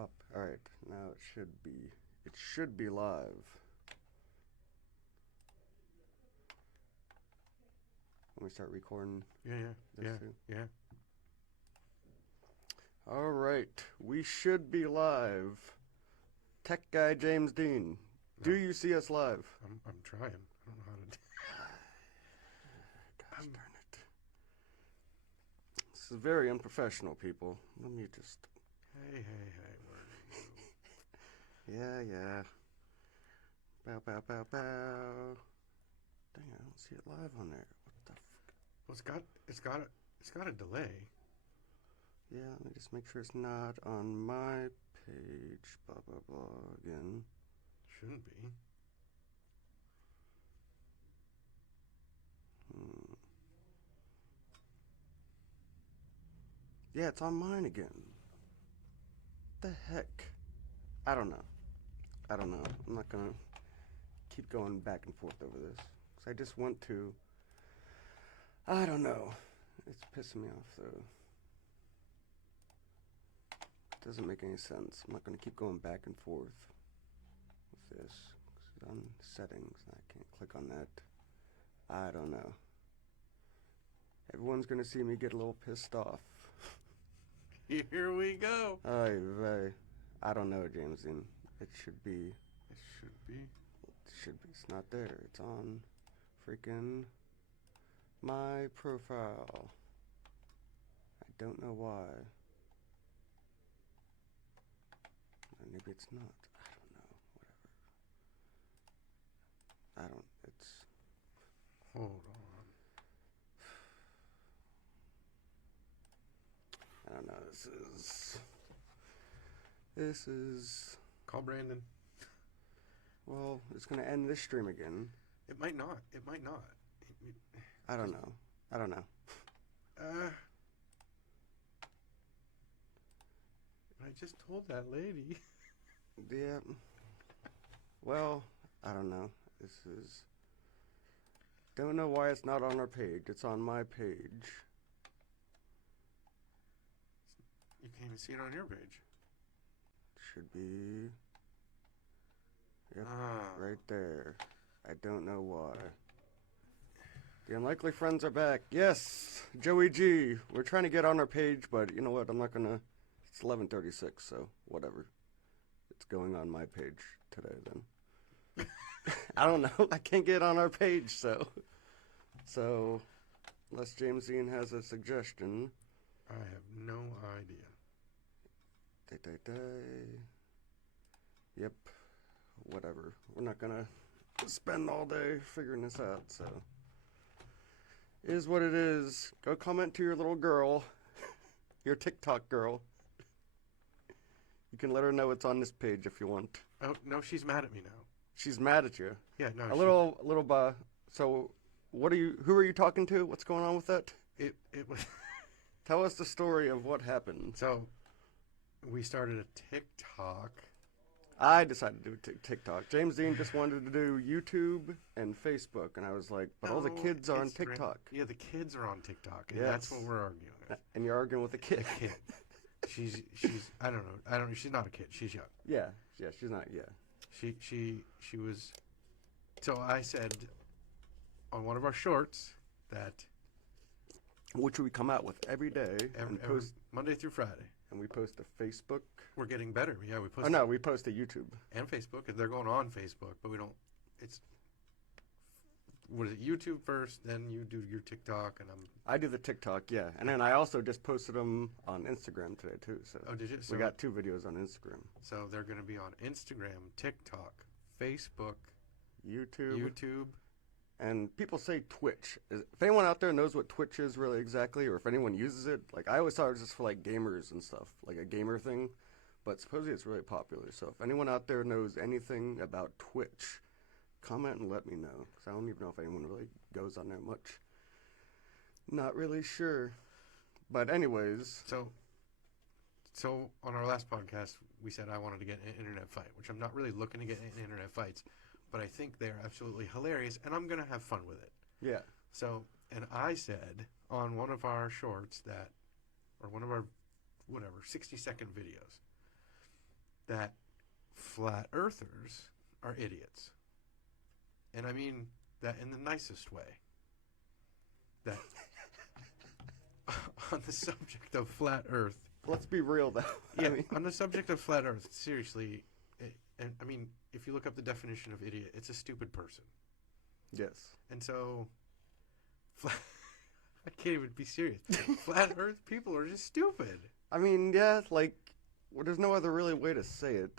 up. All right, now it should be. It should be live. Let me start recording. Yeah. All right, we should be live. Tech guy James Dean, do you see us live? I'm trying. I don't know how to. Gosh darn it! This is very unprofessional, people. Let me just. Hey, where are you? Yeah. Bow. Dang, I don't see it live on there. What the fuck? Well, it's got a delay. Yeah, let me just make sure it's not on my page. Blah again. Shouldn't be. Yeah, it's on mine again. The heck? I don't know. I'm not gonna keep going back and forth over this. Because I just went to. I don't know. It's pissing me off, though. It doesn't make any sense. I'm not gonna keep going back and forth with this. Because it's on settings, and I can't click on that. I don't know. Everyone's gonna see me get a little pissed off. Here we go. I don't know, James Dean. It should be. It should be. It's not there. It's on freaking my profile. I don't know why. Or maybe it's not. I don't know. Whatever. It's. Hold on. I don't know. This is. Call Brandon. Well, it's gonna end this stream again. It might not. I don't know. I just told that lady. Yeah. Well, I don't know. Don't know why it's not on our page. It's on my page. You can't even see it on your page. Should be. Yep, right there. I don't know why. The Unlikely Friends are back. Yes, Joey G. We're trying to get on our page, but you know what? I'm not gonna. It's 11:36, so whatever. It's going on my page today then. I don't know. I can't get on our page, so unless James Dean has a suggestion. I have no idea. Yep. Whatever. We're not gonna spend all day figuring this out, so. It is what it is. Go comment to your little girl. Your TikTok girl. You can let her know it's on this page if you want. Oh, no, she's mad at me now. She's mad at you. Yeah, no. A little so who are you talking to? What's going on with that? It was. Tell us the story of what happened. So, we started a TikTok. I decided to do TikTok. James Dean just wanted to do YouTube and Facebook, and I was like, but all the kids are on Instagram. TikTok. Yeah, the kids are on TikTok, and Yes. that's what we're arguing with. And you're arguing with a kid. A kid. She's I don't know. She's not a kid. She's young. Yeah, she's not. Yeah. She was. So I said on one of our shorts that Which we come out with every day every Monday through Friday. And we post to Facebook. We're getting better. Yeah, we post. Oh no, we post to YouTube and Facebook, and they're going on Facebook, but we don't. It's what is it? YouTube first, then you do your TikTok, and I do the TikTok, yeah, and then I also just posted them on Instagram today too. So oh, did you? So, we got 2 videos on Instagram. So they're going to be on Instagram, TikTok, Facebook, YouTube. And people say Twitch. If anyone out there knows what Twitch is really exactly, or if anyone uses it, like I always thought it was just for like gamers and stuff, like a gamer thing. But supposedly it's really popular. So if anyone out there knows anything about Twitch, comment and let me know. Because I don't even know if anyone really goes on there much. Not really sure. But anyways. So on our last podcast, we said I wanted to get an internet fight, which I'm not really looking to get in internet fights. But I think they're absolutely hilarious, and I'm going to have fun with it. Yeah. So, and I said on one of our shorts or one of our, 60-second videos, that flat earthers are idiots. And I mean that in the nicest way. That on the subject of flat earth. Let's be real, though. Yeah, I mean, on the subject of flat earth, seriously, and I mean, if you look up the definition of idiot, it's a stupid person. yes. And so, I can't even be serious. Flat earth people are just stupid. I mean, yeah, like, well, there's no other really way to say it.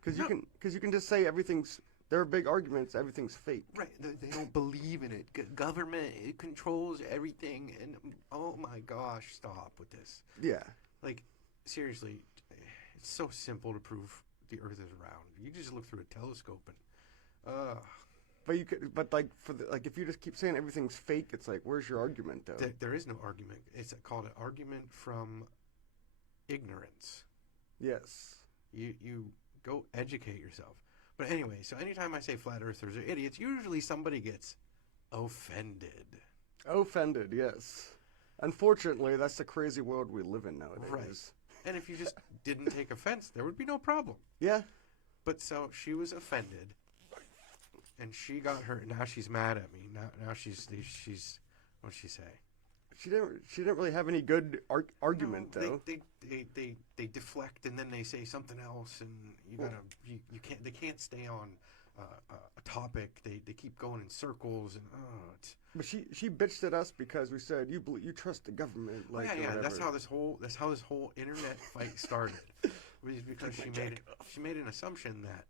Because No. you can just say everything's, there are big arguments, everything's fake. Right, they don't believe in it. Government, it controls everything, and oh my gosh, stop with this. Yeah. Like, seriously, it's so simple to prove the Earth is round. You just look through a telescope and, But you could, but like like if you just keep saying everything's fake, it's like, where's your argument though? there is no argument. It's called an argument from ignorance. Yes. You go educate yourself. But anyway, so anytime I say flat earthers are idiots, usually somebody gets offended. Offended, yes. Unfortunately, that's the crazy world we live in nowadays. Right. And if you just didn't take offense, there would be no problem. Yeah. But so she was offended, and she got hurt. Now she's mad at me. Now she's what'd she say? She didn't really have any good argument No, though. they deflect, and then they say something else, and you can't, they can't stay on a topic. They keep going in circles, and But she bitched at us because we said you trust the government, like yeah. or That's whatever. how this whole internet fight started. Was because she made an assumption that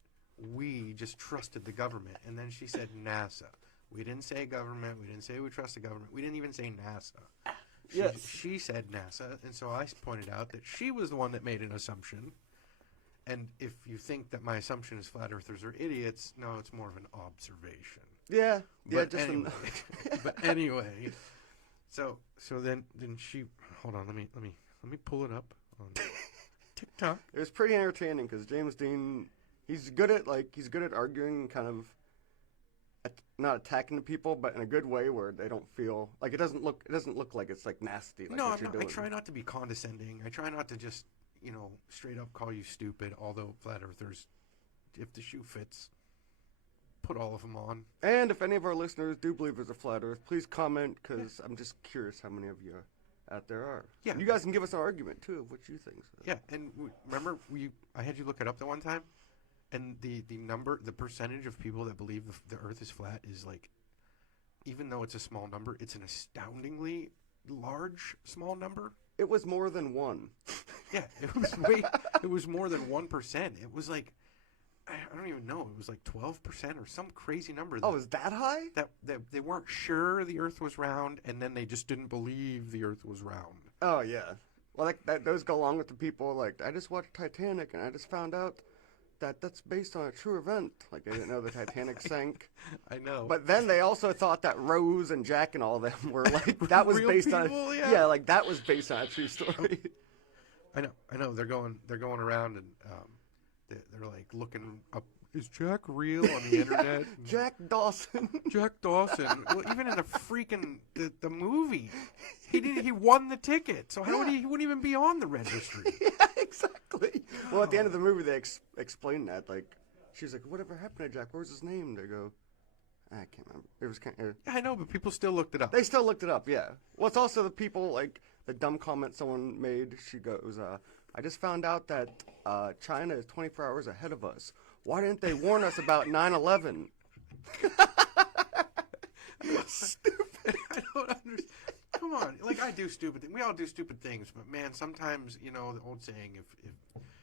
we just trusted the government, and then she said NASA. We didn't say government. We didn't say we trust the government. We didn't even say NASA. Yes. She said NASA, and so I pointed out that she was the one that made an assumption. And if you think that my assumption is flat earthers are idiots, no, it's more of an observation. Yeah. Yeah. But Just anyway, but anyway, so then she, hold on, let me pull it up on TikTok. it was pretty entertaining because James Dean, he's good at arguing, kind of not attacking the people, but in a good way where they don't feel like it doesn't look like it's like nasty. Like No, what you're I doing. try not to be condescending. I try not to just, straight up call you stupid, although flat earthers, if the shoe fits, put all of them on. And if any of our listeners do believe there's a flat Earth, please comment because I'm just curious how many of you out there are. Yeah. And you guys can give us an argument too of what you think. So. Yeah, and remember, I had you look it up the one time, and the percentage of people that believe the Earth is flat is like, even though it's a small number, it's an astoundingly large small number. It was more than one. Yeah, it was more than 1%. It was like, I don't even know. It was like 12% or some crazy number. Oh, is that high? That they weren't sure the Earth was round, and then they just didn't believe the Earth was round. Oh yeah. Well, those go along with the people like I just watched Titanic and I just found out that that's based on a true event. Like they didn't know the Titanic sank. I know. But then they also thought that Rose and Jack and all them were like that was Real based people, on yeah. like that was based on a true story. I know. They're going around and they're like looking up. Is Jack real on the internet? Jack Dawson. Jack Dawson. Well, even in the freaking the movie, he won the ticket. So how would he wouldn't even be on the registry? Yeah, exactly. Well, at the end of the movie, they explain that. Like, she's like, "Whatever happened to Jack? What was his name?" They go, "I can't remember." It was kind of. Yeah, I know, but people still looked it up. They still looked it up. Yeah. Well, it's also the people like the dumb comment someone made. She goes, "I just found out that China is 24 hours ahead of us. Why didn't they warn us about 9/11?" Stupid. I don't understand. Come on, like I do stupid things. We all do stupid things, but man, sometimes the old saying, if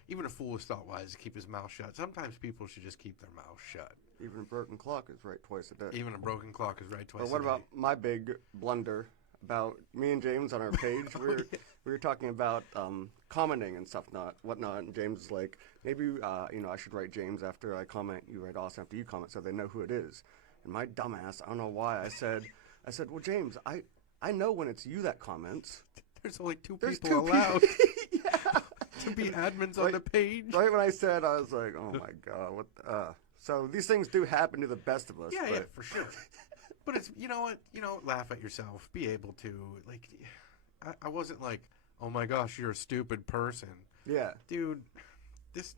even a fool is thought wise to keep his mouth shut. Sometimes people should just keep their mouth shut. Even a broken clock is right twice a day. Even a broken clock is right twice. Or what a day. about my big blunder about me and James on our page? We were talking about commenting and stuff, whatnot. And James was like, maybe I should write James after I comment. You write Austin after you comment, so they know who it is. And my dumbass, I don't know why, I said, well, James, I know when it's you that comments. There's only two There's people two allowed yeah. to be admins on the page. Right when I said, I was like, oh my god, what? So these things do happen to the best of us. Yeah, for sure. But it's what, laugh at yourself. Be able to like. I wasn't like, oh my gosh, you're a stupid person. Yeah. Dude, this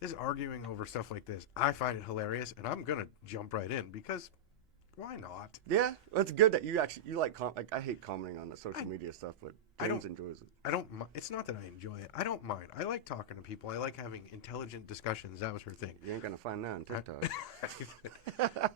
This arguing over stuff like this, I find it hilarious, and I'm gonna jump right in because why not? Yeah, well, it's good that you like like I hate commenting on the social media stuff, but I James don't- enjoys it. I don't. It's not that I enjoy it. I don't mind. I like talking to people. I like having intelligent discussions. That was her thing. You ain't gonna find that on TikTok.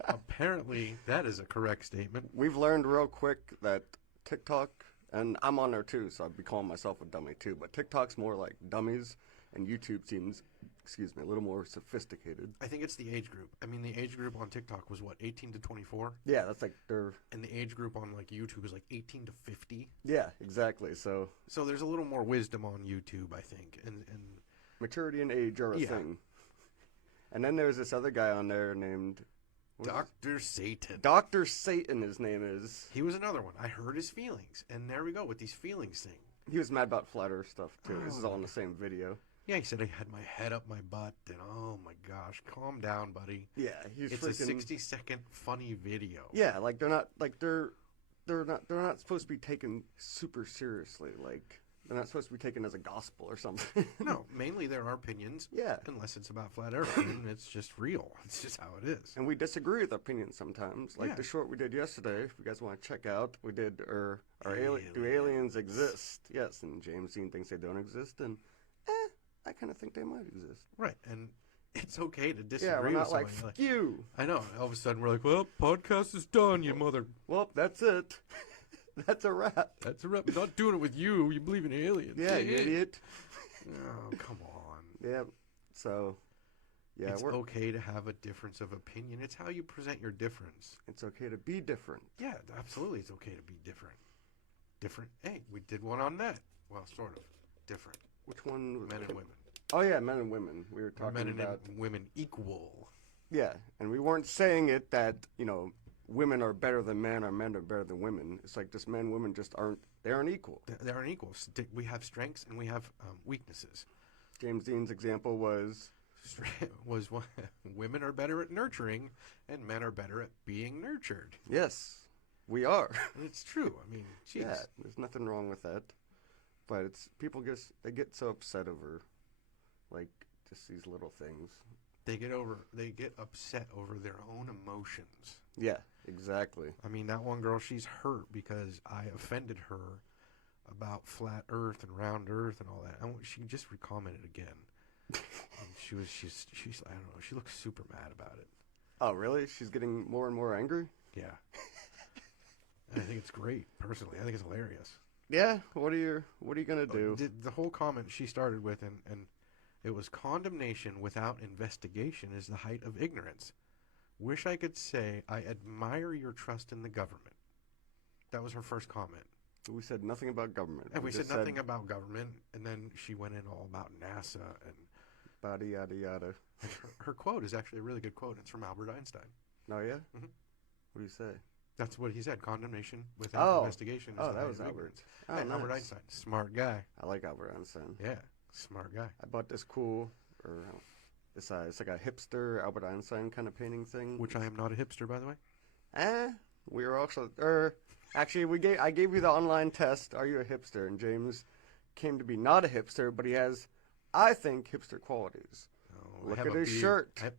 Apparently, that is a correct statement. We've learned real quick that TikTok, and I'm on there too, so I'd be calling myself a dummy too. But TikTok's more like dummies, and YouTube seems, excuse me, a little more sophisticated. I think it's the age group. I mean, the age group on TikTok was what, 18 to 24, Yeah, that's like they're. and the age group on like YouTube is like 18 to 50. Yeah, exactly. So So there's a little more wisdom on YouTube, I think, and maturity and age are a Yeah. thing. And then there's this other guy on there named Dr. Satan. Dr. Satan. His name is. He was another one. I heard his feelings, and there we go with these feelings thing. He was mad about flat Earth stuff too. This is Oh. all in the same video. Yeah, he said I had my head up my butt, and oh my gosh, calm down, buddy. Yeah, he's It's freaking. a 60-second funny video. Yeah, like they're not supposed to be taken super seriously. Like they're not supposed to be taken as a gospel or something. No, mainly they're our opinions, Yeah, unless it's about flat Earth, and it's just real. It's just how it is. and we disagree with opinions sometimes. Like Yeah. the short we did yesterday. If you guys want to check out, we did do Aliens. aliens exist? Yes, and James Dean thinks they don't exist, and I kind of think they might exist. Right, and it's okay to disagree Yeah, we're with not like somebody. fuck you. I know. All of a sudden, we're like, "Well, podcast is done, you mother." Well, that's it. That's a wrap. That's a rep. Not doing it with you. You believe in aliens. Yeah, you idiot. Oh, come on. Yeah. So, yeah, It's okay to have a difference of opinion. It's how you present your difference. it's okay to be different. Yeah, absolutely. It's okay to be different. Different. Hey, we did one on that. Well, sort of. Different. Which one? Men and women. Oh yeah, men and women. We were talking Men and about. women equal. Yeah, and we weren't saying it that women are better than men or men are better than women. It's like just men, women just aren't. They aren't equal. They aren't equal. We have strengths and we have weaknesses. James Dean's example was. Was one, women are better at nurturing and men are better at being nurtured. Yes, we are. It's true. I mean, jeez. Yeah, there's nothing wrong with that. But it's people they get so upset over, like just these little things. They get upset over their own emotions. Yeah, exactly. I mean, that one girl, she's hurt because I offended her about flat Earth and round Earth and all that. She just recommented again. She's I don't know. She looks super mad about it. Oh, really? She's getting more and more angry? Yeah. And I think it's great. Personally, I think it's hilarious. Yeah. What are you gonna do? The whole comment she started with, and it was condemnation without investigation is the height of ignorance. Wish I could say I admire your trust in the government. That was her first comment. We said nothing about government. And we said just nothing about government, and then she went in all about NASA, and Yada yada yada. her quote is actually a really good quote. It's from Albert Einstein. Oh yeah. Mhm. What do you say? That's what he said. Condemnation without investigation is Oh, the that height was of Albert. ignorance. Oh, Yeah, nice. Albert Einstein, smart guy. I like Albert Einstein. Yeah, smart guy. I bought this cool, it's like a hipster Albert Einstein kind of painting thing. Which I am not a hipster, by the way. We were also, actually, I gave you the online test. Are you a hipster? And James came to be not a hipster, but he has, I think, hipster qualities. Oh, I Look have at a his beard. shirt.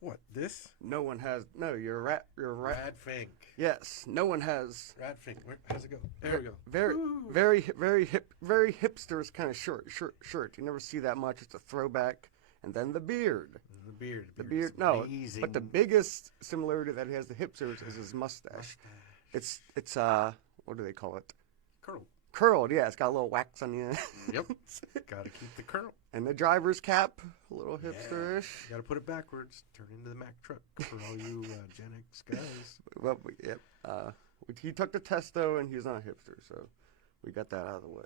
What, this? No one has. No, you're a rat. You're a rat. Radfink. Yes, no one has. Radfink. How's it go? There we go. Very, Woo. very hipsters kind of shirt. You never see that much. It's a throwback, and then the beard. The beard. The beard's beard. No, amazing. but the biggest similarity that he has to hipsters is his mustache. It's what do they call it? Curl. Curled. Yeah, it's got a little wax on the end. Yep. Gotta keep the curl. And the driver's cap, a little hipsterish. Gotta put it backwards. Turn into the Mack truck for all you Gen X guys. Well, yep. He took the test though, and he's not a hipster, so we got that out of the way.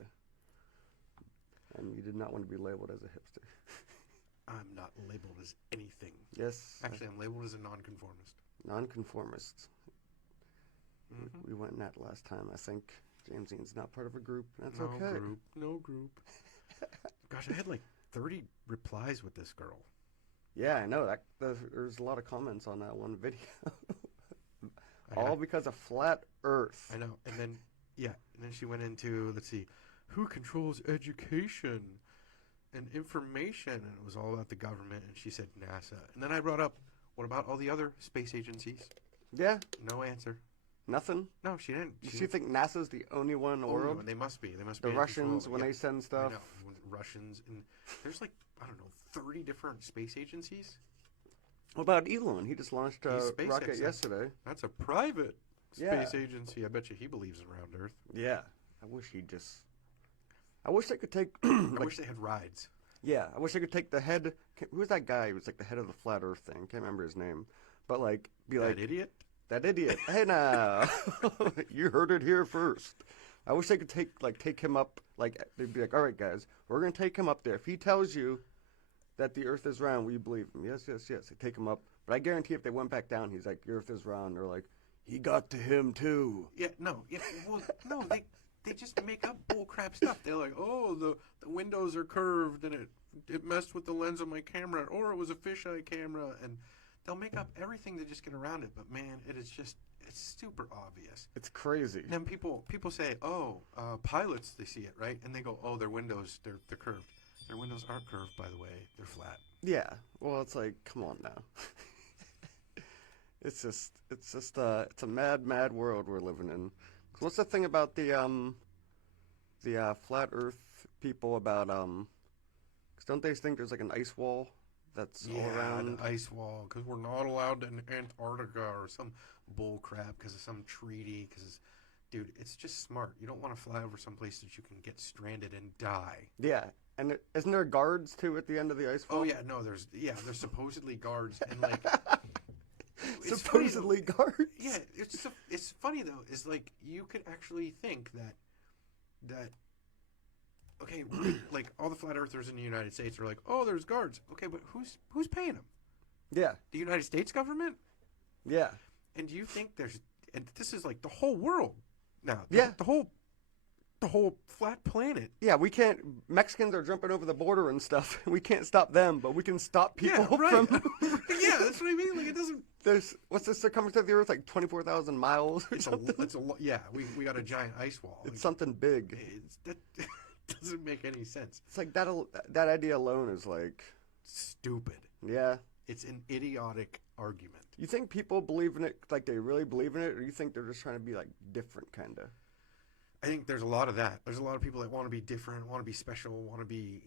And you did not want to be labeled as a hipster. I'm not labeled as anything. Yes. Actually, I'm labeled as a nonconformist. Nonconformist. Mhm. We went in that last time. I think James Dean's not part of a group. That's No okay. group. No group. Gosh, I had like 30 replies with this girl. Yeah, I know that. There's a lot of comments on that one video. I All because of flat Earth. I know. And then she went into, let's see, who controls education? and information, and it was all about the government, and she said NASA. And then I brought up, what about all the other space agencies? Yeah, No answer. nothing. No, she didn't. You think NASA's the only one in the Only world? one. They must be. They must The be. in Russians, control. when Yeah, they send I stuff. know. Russians, and there's like, I don't know, 30 different space agencies. What about Elon? He just launched a He's SpaceX, rocket huh? yesterday. That's a private Yeah. space agency. I bet you he believes in round Earth. Yeah. I wish I wish they could take. I wish they had rides. Yeah, I wish I could take the head. Who was that guy? He was like the head of the flat Earth thing. Can't remember his name. But like, be That like idiot. that idiot. Hey now, you heard it here first. I wish they could take him up. Like they'd be like, all right, guys, we're gonna take him up there. If he tells you that the Earth is round, will you believe him? Yes, yes, yes. They take him up. But I guarantee if they went back down, he's like, the Earth is round. They're like, he got to him too. Yeah, no, yeah, well, no, they just make up bull crap stuff. They're like, oh, the windows are curved and it messed with the lens of my camera, or it was a fisheye camera, and they'll make up everything to just get around it. But man, it's super obvious. It's crazy. And then people say, oh, pilots, they see it, right? And they go, oh, their windows, they're curved. Their windows aren't curved, by the way. They're flat. Yeah. Well, it's like, come on now. it's a mad world we're living in. What's the thing about the flat Earth people about 'cause don't they think there's like an ice wall that's all around? The ice wall, because we're not allowed in Antarctica or some bull crap because of some treaty. Dude, it's just smart. You don't want to fly over someplace that you can get stranded and die. Yeah. And isn't there guards too at the end of the ice wall? Oh yeah, no, there's supposedly guards and like it's supposedly guards. Yeah, it's funny though. Is like you could actually think that okay, like all the flat earthers in the United States are like, oh, there's guards. Okay, but who's paying them? Yeah. The United States government? Yeah. And do you think and this is like the whole world now? Yeah. The whole flat planet. Yeah, we can't. Mexicans are jumping over the border and stuff. We can't stop them, but we can stop people Yeah, right. from. Yeah, that's what I mean. Like it doesn't. What's the circumference of the Earth? Like 24,000 miles or something. Yeah. We got a giant ice wall. It's something big. That doesn't make any sense. It's like that idea alone is like Stupid. yeah. It's an idiotic argument. You think people believe in it like they really believe in it, or you think they're just trying to be like different, kind of? I think there's a lot of that. There's a lot of people that want to be different, want to be special, want to be,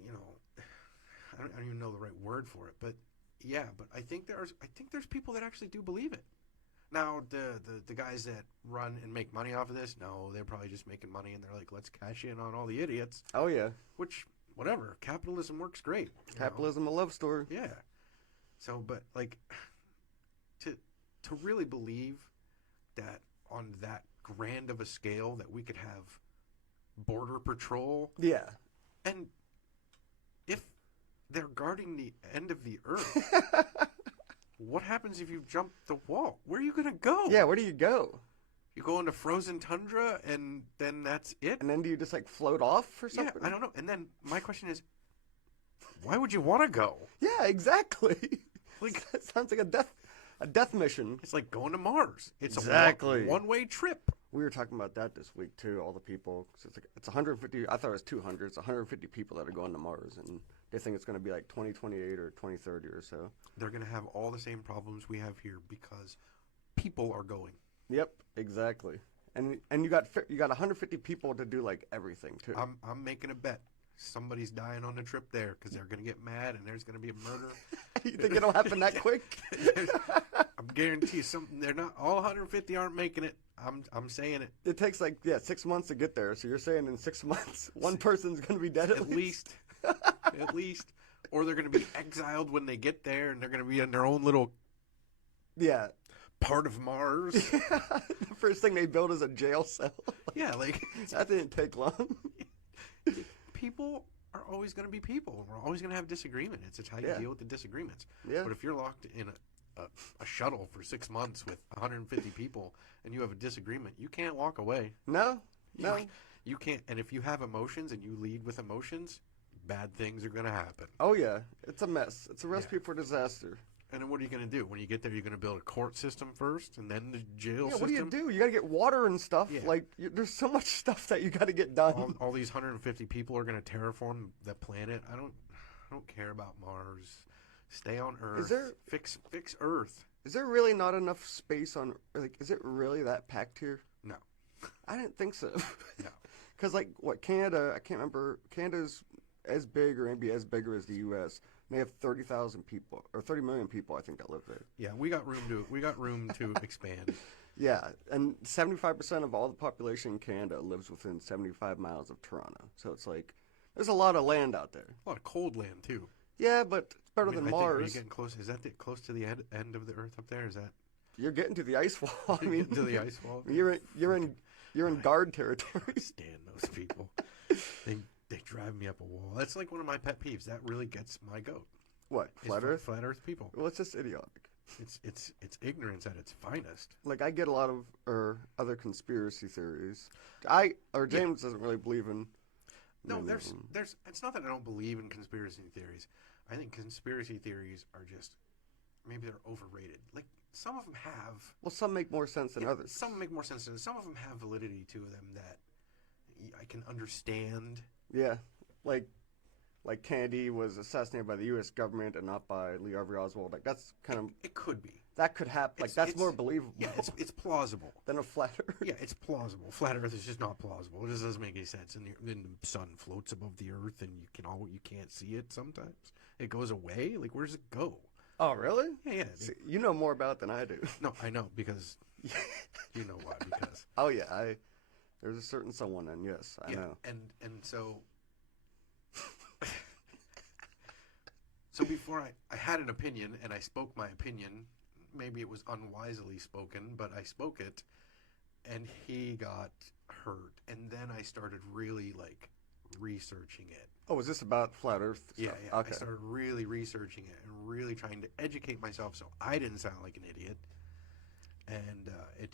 I don't even know the right word for it, but yeah. But I think there's people that actually do believe it. Now the guys that run and make money off of this, no, they're probably just making money, and they're like, let's cash in on all the idiots. Oh yeah. Which whatever, capitalism works great. Capitalism, a love story. Yeah. So, but like, to really believe that on that grand of a scale that we could have border patrol. Yeah. And if they're guarding the end of the earth, what happens if you jump the wall? Where are you going to go? Yeah, where do you go? You go into frozen tundra and then that's it? And then do you just like float off or something? Yeah, I don't know. And then my question is, why would you want to go? Yeah, exactly. Like, it sounds like a death mission. it's like going to Mars. It's Exactly. a one-way trip. We were talking about that this week too. All the people, 'cause it's 150. I thought it was 200. It's 150 people that are going to Mars, and they think it's going to be like 2028 or 2030 or so. They're going to have all the same problems we have here because people are going. Yep, exactly. And you got 150 people to do like everything too. I'm making a bet. Somebody's dying on the trip there because they're going to get mad and there's going to be a murder. You think it'll happen that quick? I'm guarantee you something. They're not all 150 aren't making it. I'm saying it. It takes 6 months to get there. So you're saying in 6 months, one person's going to be dead At least. At least. Or they're going to be exiled when they get there and they're going to be in their own little Yeah. part of Mars. The first thing they build is a jail cell. Yeah, like That didn't take long. people are always going to be people. We're always going to have disagreement. It's how you Yeah. deal with the disagreements. Yeah. But if you're locked in a shuttle for 6 months with 150 people and you have a disagreement, you can't walk away. No. You can't. And if you have emotions and you lead with emotions, bad things are going to happen. Oh yeah, it's a mess. It's a recipe for disaster. And then what are you going to do? When you get there, you're going to build a court system first and then the jail Yeah, system? what do you do? You got to get water and stuff. Yeah. There's so much stuff that you got to get done. All these 150 people are going to terraform the planet. I don't care about Mars. Stay on Earth. there- fix Earth? Is there really not enough space on? Like, is it really that packed here? No. I didn't think so. No. Because like what Canada, I can't remember. Canada's as big or maybe as bigger as the U.S. And they have 30,000 people or 30 million people, I think, that live there. Yeah, we got room to expand. Yeah, and 75% of all the population in Canada lives within 75 miles of Toronto. So it's like there's a lot of land out there. A lot of cold land too. Yeah, but it's better I mean, than I think, are you Mars. getting close? Is that close to the end of the Earth up there? Is that You're getting to the ice wall. I mean, to the ice wall? you're in guard territory. Stand those people. They drive me up a wall. That's like one of my pet peeves. That really gets my goat. What, Is flat Earth? Flat Earth people. Well, it's just idiotic. It's ignorance at its finest. Like I get a lot of other conspiracy theories. James doesn't really believe in. No, many of there's them. it's not that I don't believe in conspiracy theories. I think conspiracy theories are just maybe they're overrated. Like some of them have Well, some make more sense than others. Some make more sense than some of them have validity to them that I can understand. Yeah, like Kennedy was assassinated by the U.S. government and not by Lee Harvey Oswald. Like that's kind of It could be. that could happen. Like that's more believable. Yeah, it's plausible. than a flat Earth. Yeah, it's plausible. Flat Earth is just not plausible. It just doesn't make any sense. And the sun floats above the Earth, and you can't see it sometimes. It goes away. Like where does it go? Oh, really? Yeah. See, you know more about it than I do. No, I know because you know why. Because Oh yeah, there's a certain someone, and yes, I know. and so so before I had an opinion and I spoke my opinion. Maybe it was unwisely spoken, but I spoke it, and he got hurt. And then I started really like researching it. Oh, was this about flat Earth? Yeah, stuff? yeah. Okay. I started really researching it and really trying to educate myself so I didn't sound like an idiot. And it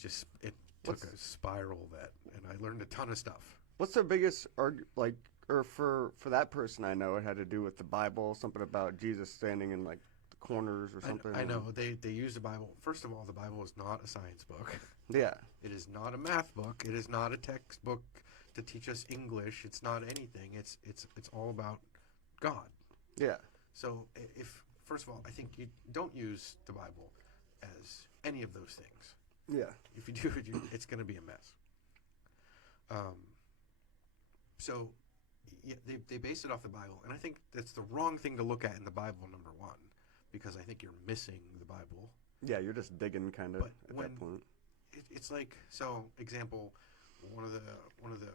took a spiral and I learned a ton of stuff. What's their biggest for that person I know it had to do with the Bible, something about Jesus standing in like the corners or something. I know they use the Bible. First of all, the Bible is not a science book. Yeah. It is not a math book. It is not a textbook to teach us English. It's not anything. It's all about God. Yeah. So if first of all, I think you don't use the Bible as any of those things. Yeah. If you do, it's going to be a mess. So yeah, they base it off the Bible, and I think that's the wrong thing to look at in the Bible. Number one, because I think you're missing the Bible. Yeah, you're just digging kind of But at when- that point. It's like, so example, one of the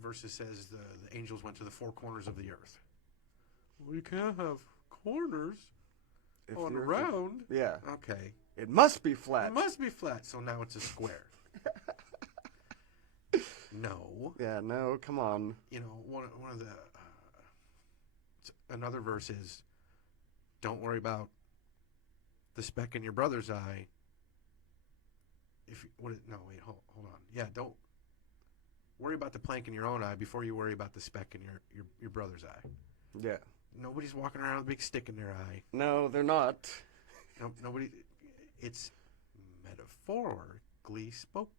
verses says the angels went to the four corners of the earth. Well, you can't have corners If on the Earth is- around. Yeah. Okay, It must be flat. it must be flat. So now it's a square. No, Yeah, no, come on. you know one of the another verse is, don't worry about the speck in your brother's eye. Hold on. Yeah, don't worry about the plank in your own eye before you worry about the speck in your brother's eye. Yeah. Nobody's walking around with a big stick in their eye. No, they're not. No, nobody. It's metaphorically spoken.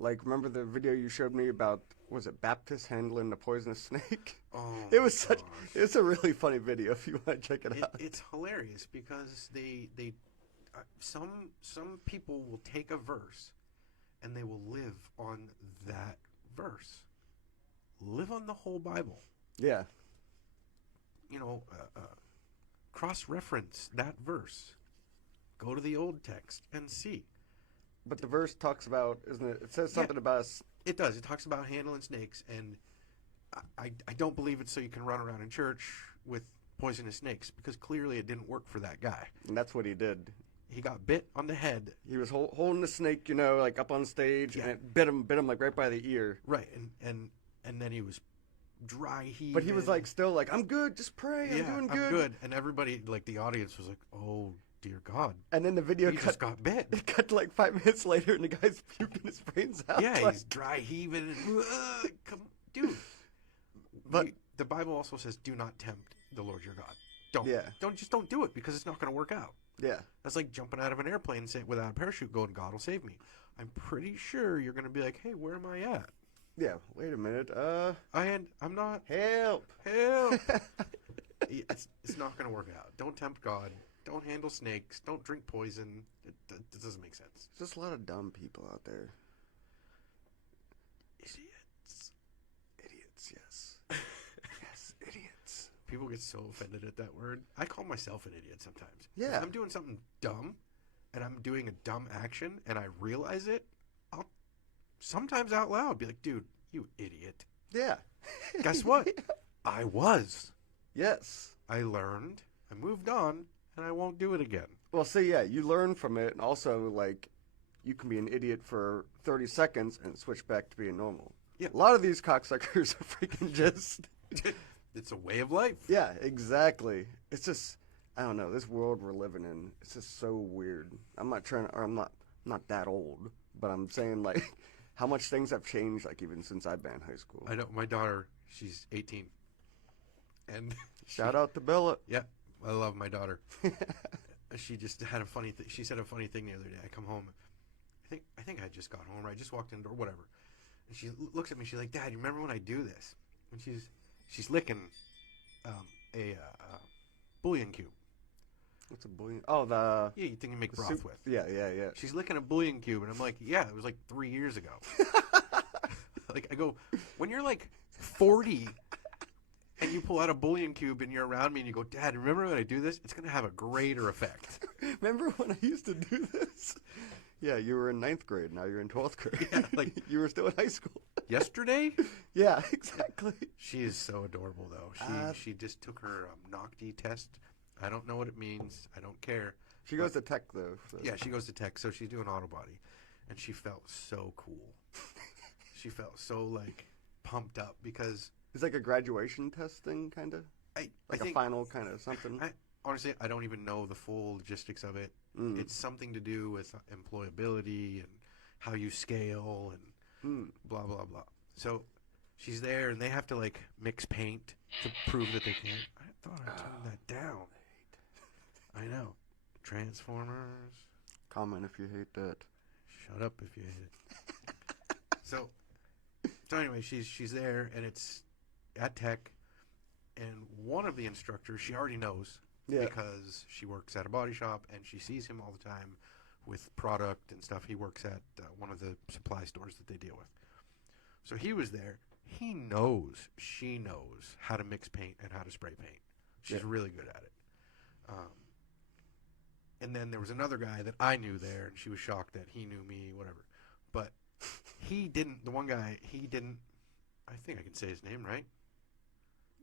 Like, remember the video you showed me about, was it Baptist handling the poisonous snake? Oh, It was my such. gosh. It's a really funny video if you want to check it out. It's hilarious because they some people will take a verse and they will live on that verse, live on the whole Bible. Yeah. You know, cross-reference that verse. Go to the old text and see. But the verse talks about, isn't it? It says something about us. It does. It talks about handling snakes, and I don't believe it's so you can run around in church with poisonous snakes, because clearly it didn't work for that guy. And that's what he did. He got bit on the head. He was holding the snake, like up on stage, Yeah. and it bit him like right by the ear. Right, and then he was dry heaving. But he was like, still like, I'm good, just pray, yeah, I'm doing good. I'm good. And everybody, like the audience was like, oh, dear God. And then the video He cut, just got bit. it cut to like 5 minutes later, and the guy's puking his brains out. Yeah, like- he's dry heaving. And, come, dude. But- The Bible also says, do not tempt the Lord your God. Don't. Yeah. Don't do it, because it's not going to work out. Yeah. That's like jumping out of an airplane without a parachute going, God will save me. I'm pretty sure you're going to be like, hey, where am I at? Yeah. Wait a minute. I'm not. Help. Help. It's not going to work out. Don't tempt God. Don't handle snakes. Don't drink poison. It doesn't make sense. There's just a lot of dumb people out there. Idiots. Idiots, yes. Yes, idiots. People get so offended at that word. I call myself an idiot sometimes. Yeah. If I'm doing something dumb and I'm doing a dumb action and I realize it, I'll sometimes out loud be like, dude, you idiot. Yeah. Guess what? I was. Yes. I learned, I moved on, and I won't do it again. Well, see, yeah, you learn from it, and also, like, you can be an idiot for 30 seconds and switch back to being normal. Yeah. A lot of these cocksuckers are freaking just... It's a way of life. Yeah, exactly. It's just, I don't know, this world we're living in, it's just so weird. I'm not that old, but I'm saying, like, how much things have changed, like, even since I've been in high school. I know my daughter, she's 18. And Shout out to Bella. Yeah, I love my daughter. She just had a funny thing. She said a funny thing the other day. I come home. I think I just got home. Or I just walked in the door, whatever. And she looks at me. She's like, Dad, you remember when I do this? And she's licking a bouillon cube. What's a bouillon? Oh, the... Yeah, you think you make broth soup? with. Yeah. She's licking a bouillon cube. And I'm like, yeah, it was like 3 years ago. Like, I go, when you're like 40... and you pull out a bouillon cube and you're around me and you go, Dad, remember when I do this? It's going to have a greater effect. Remember when I used to do this? Yeah, you were in 9th grade. Now you're in 12th grade. Yeah, like you were still in high school. Yesterday? Yeah, exactly. She is so adorable, though. She just took her NOCTI test. I don't know what it means. I don't care. She goes to tech, though. So. Yeah, she goes to tech, so she's doing auto body. And she felt so cool. She felt so, like, pumped up because... It's like a graduation test thing, kind of? I Like think, a final kind of something? Honestly, I don't even know the full logistics of it. Mm. It's something to do with employability and how you scale and blah, blah, blah. So she's there, and they have to, like, mix paint to prove that they can. I thought I turned that down. I know. Transformers. Comment if you hate that. Shut up if you hate it. So anyway, she's there, and it's at tech, and one of the instructors she already knows because she works at a body shop, and she sees him all the time with product and stuff. He works at one of the supply stores that they deal with. So he was there. She knows how to mix paint and how to spray paint. She's really good at it. And then there was another guy that I knew there, and she was shocked that he knew me, whatever. But he didn't, the one guy, I think I can say his name, right?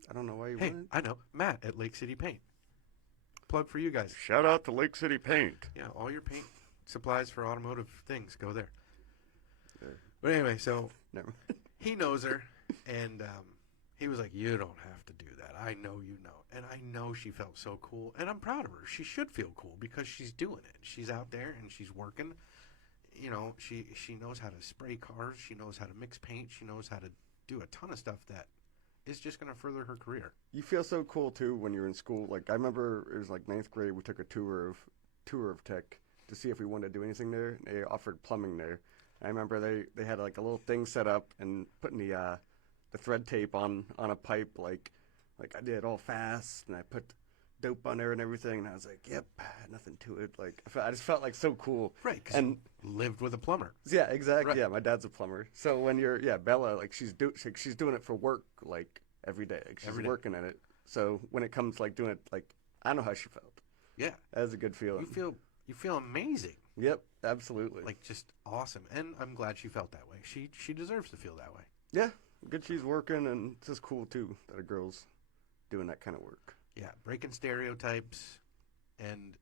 I don't know why you Hey, wanted. I know. Matt at Lake City Paint. Plug for you guys. Shout out to Lake City Paint. Yeah, all your paint supplies for automotive things go there. Yeah. But anyway, so Never. he knows her, and he was like, you don't have to do that. I know you know. And I know she felt so cool, and I'm proud of her. She should feel cool because she's doing it. She's out there, and she's working. You know, she knows how to spray cars. She knows how to mix paint. She knows how to do a ton of stuff that is just going to further her career. You feel so cool too when you're in school. Like I remember it was like 9th grade. We took a tour of tech to see if we wanted to do anything there. They offered plumbing there. I remember they had like a little thing set up and putting the thread tape on a pipe like I did all fast, and I put dope on there and everything, and I was like, yep, nothing to it. Like I just felt like so cool. Right, 'cause and you lived with a plumber. yeah, exactly. Right. Yeah, my dad's a plumber. So when you're Bella, like she's doing it for work like every day. Like she's Every day. working at it. So when it comes like doing it, like I know how she felt. Yeah, That was a good feeling. you feel amazing, Yep, absolutely. like just awesome. And I'm glad she felt that way. She deserves to feel that way. yeah, good she's working, and it's just cool too that a girl's doing that kind of work. Yeah, breaking stereotypes, and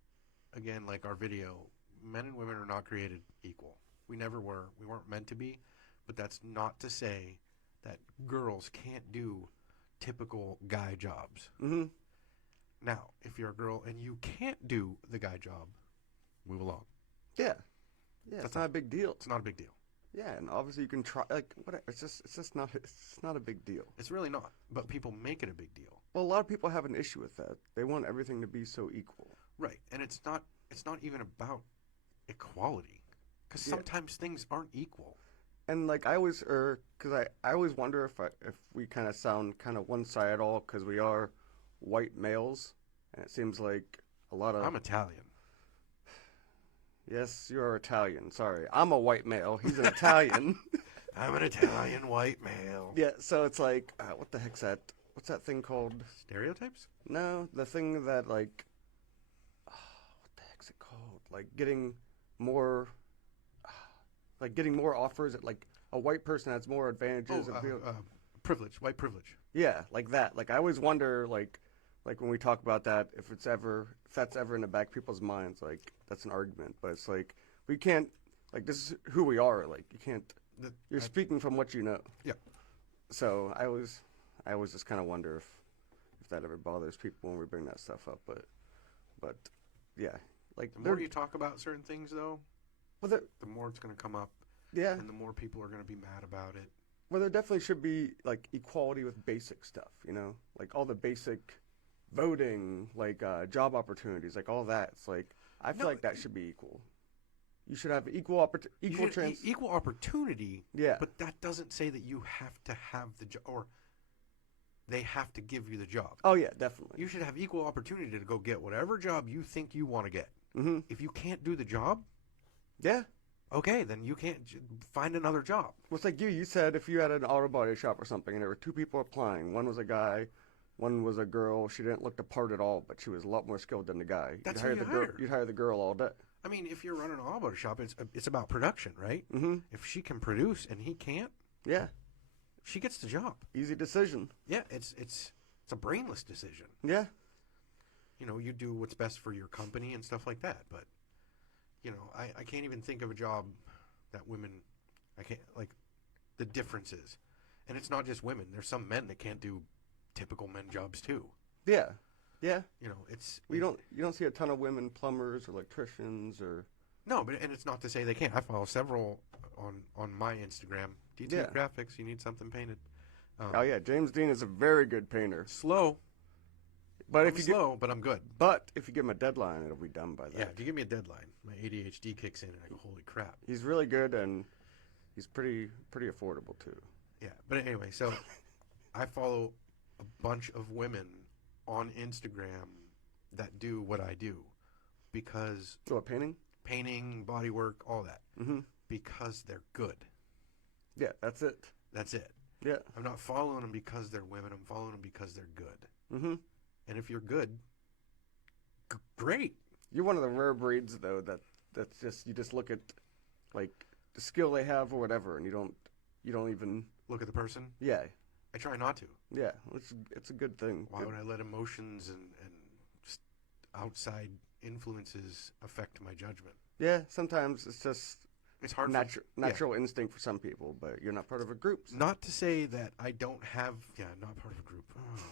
again, like our video, men and women are not created equal. We never were. We weren't meant to be, but that's not to say that girls can't do typical guy jobs. Mm-hmm. Now, if you're a girl and you can't do the guy job, move along. Yeah, it's That's not a big deal. It's not a big deal. Yeah, and obviously you can try like whatever. It's just not a big deal. It's really not, but people make it a big deal. Well, a lot of people have an issue with that. They want everything to be so equal. Right, and it's not even about equality, because Yeah. sometimes things aren't equal. And like I always, because I always wonder if we kind of sound kind of one-sided all, because we are white males, and it seems like a lot of. I'm Italian. Yes, you are Italian. Sorry, I'm a white male. He's an Italian. I'm an Italian white male. Yeah, so it's like, what the heck's that? What's that thing called? Stereotypes? No, the thing that like, what the heck's it called? Like more, getting more offers. At like a white person has more advantages. Privilege, white privilege. Yeah, like that. Like I always wonder, like when we talk about that, if that's ever in the back of people's minds, like that's an argument. But it's like we can't, like this is who we are. Like you can't. You're speaking from what you know. Yeah. So I always just kind of wonder if that ever bothers people when we bring that stuff up. But yeah, like the more you talk about certain things, though, the more it's going to come up. Yeah. And the more people are going to be mad about it. Well, there definitely should be like equality with basic stuff, you know, like all the basic voting, like job opportunities, like all that. It's like I feel like that should be equal. You should have equal chance. Equal opportunity. Yeah. But that doesn't say that you have to have the job, or they have to give you the job. Oh yeah, definitely. You should have equal opportunity to go get whatever job you think you want to get. Mm-hmm. If you can't do the job, yeah. Okay, then you can't find another job. Well, it's like you said if you had an auto body shop or something and there were two people applying, one was a guy, one was a girl. She didn't look the part at all, but she was a lot more skilled than the guy. That's who you hire. You'd hire the girl all day. I mean, if you're running an auto body shop, it's about production, right? Mm-hmm. If she can produce and he can't, yeah, she gets the job. Easy decision. Yeah, it's a brainless decision. Yeah. You know, you do what's best for your company and stuff like that. But, you know, I can't even think of a job that women, I can't, like, the differences. And it's not just women. There's some men that can't do typical men jobs too. Yeah. Yeah. You know, it's... You don't see a ton of women plumbers or electricians or... No, and it's not to say they can't. I follow several on my Instagram. DT Graphics, you need something painted. Oh yeah, James Dean is a very good painter. Slow. But but I'm good. But if you give him a deadline, it'll be done by then. Yeah, if you give me a deadline, my ADHD kicks in and I go, holy crap. He's really good and he's pretty affordable too. Yeah, but anyway, so I follow a bunch of women on Instagram that do what I do because... What, painting? Painting, body work, all that. Mm-hmm. Because they're good. Yeah, that's it. That's it. Yeah. I'm not following them because they're women. I'm following them because they're good. Mm-hmm. And if you're good, great. You're one of the rare breeds, though, that's just you just look at like the skill they have or whatever, and you don't even look at the person. Yeah. I try not to. Yeah, it's a good thing. Why would I let emotions and outside influences affect my judgment? Yeah, sometimes it's hard. Natural instinct for some people, but you're not part of a group. So. Not to say that I don't have. Yeah, not part of a group. Oh.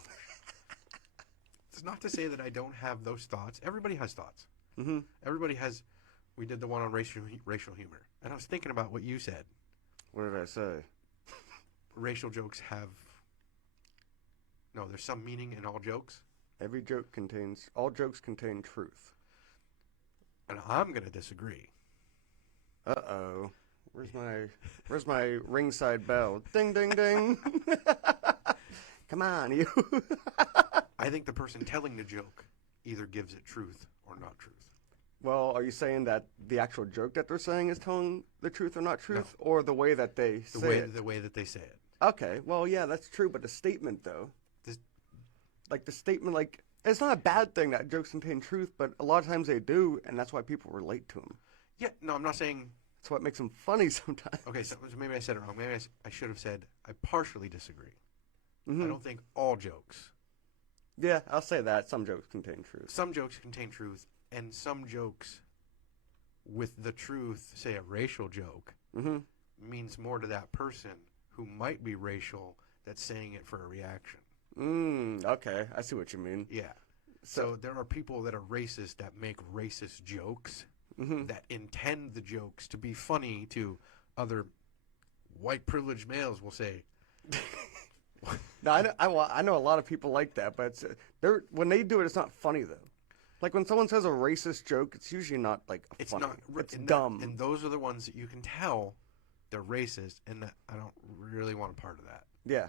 It's not to say that I don't have those thoughts. Everybody has thoughts. Mm-hmm. Everybody has. We did the one on racial humor, and I was thinking about what you said. What did I say? Racial jokes have. No, there's some meaning in all jokes. All jokes contain truth. And I'm gonna disagree. Uh-oh. Where's my ringside bell? Ding, ding, ding. Come on, you. I think the person telling the joke either gives it truth or not truth. Well, are you saying that the actual joke that they're saying is telling the truth or not truth? No. Or the way that they say it? The way that they say it. Okay, well, yeah, that's true, but the statement, though. The statement, it's not a bad thing that jokes contain truth, but a lot of times they do, and that's why people relate to them. Yeah, no, I'm not saying... That's what makes them funny sometimes. Okay, so maybe I said it wrong. Maybe I should have said I partially disagree. Mm-hmm. I don't think all jokes. Yeah, I'll say that. Some jokes contain truth. Some jokes contain truth, and some jokes with the truth, say a racial joke, mm-hmm. means more to that person who might be racial that's saying it for a reaction. Okay, I see what you mean. Yeah. So there are people that are racist that make racist jokes mm-hmm. that intend the jokes to be funny to other white privileged males, will say. No, I know a lot of people like that, but when they do it, it's not funny though. Like when someone says a racist joke, it's usually not funny. It's dumb. And those are the ones that you can tell they're racist, and that I don't really want a part of that. Yeah.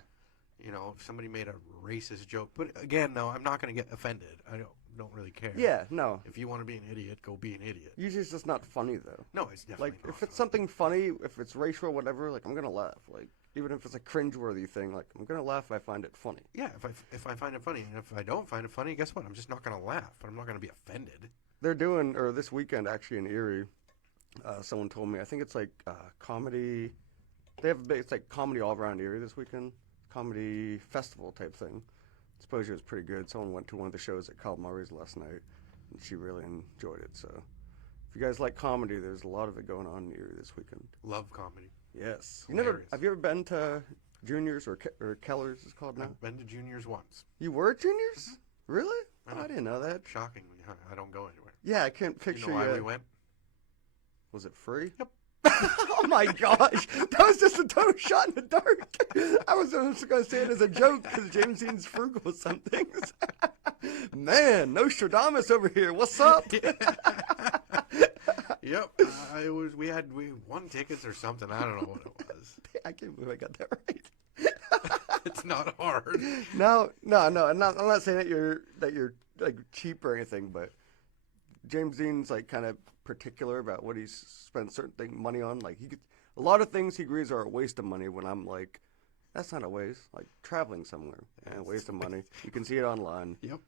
You know, if somebody made a racist joke. But again, no, I'm not going to get offended. I don't really care. Yeah, no. If you want to be an idiot, go be an idiot. Usually it's just not funny though. No, it's definitely Like not if it's funny. something funny, if it's racial or whatever, like I'm gonna laugh. Like even if it's a cringeworthy thing, like I'm gonna laugh if I find it funny. Yeah, if I find it funny, and if I don't find it funny, guess what? I'm just not going to laugh. But I'm not going to be offended. They're doing, or this weekend actually in Erie, someone told me, I think it's like comedy, they have a big, it's like comedy all around Erie this weekend, comedy festival type thing. Suppose it was pretty good. Someone went to one of the shows at Cal Murray's last night, and she really enjoyed it. So if you guys like comedy, there's a lot of it going on in Erie this weekend. Love comedy. Yes. Hilarious. Have you ever been to Juniors or Keller's it's called now? I've been to juniors once. You were at Juniors? Really? I Oh, know. I didn't know that. Shockingly, I don't go anywhere. Yeah, I can't picture You know why we went? Was it free? Yep. Oh my gosh, that was just a total shot in the dark. I was just going to say it as a joke because James Dean's frugal with some things. Man, Nostradamus over here. What's up? Yep. We won tickets or something. I don't know what it was. I can't believe I got that right. It's not hard. No. I'm not saying that you're like cheap or anything, but James Dean's like kind of particular about what he's spent certain money on. Like a lot of things he agrees are a waste of money. When I'm like, that's not a waste. Like traveling somewhere, a waste of money. You can see it online. Yep.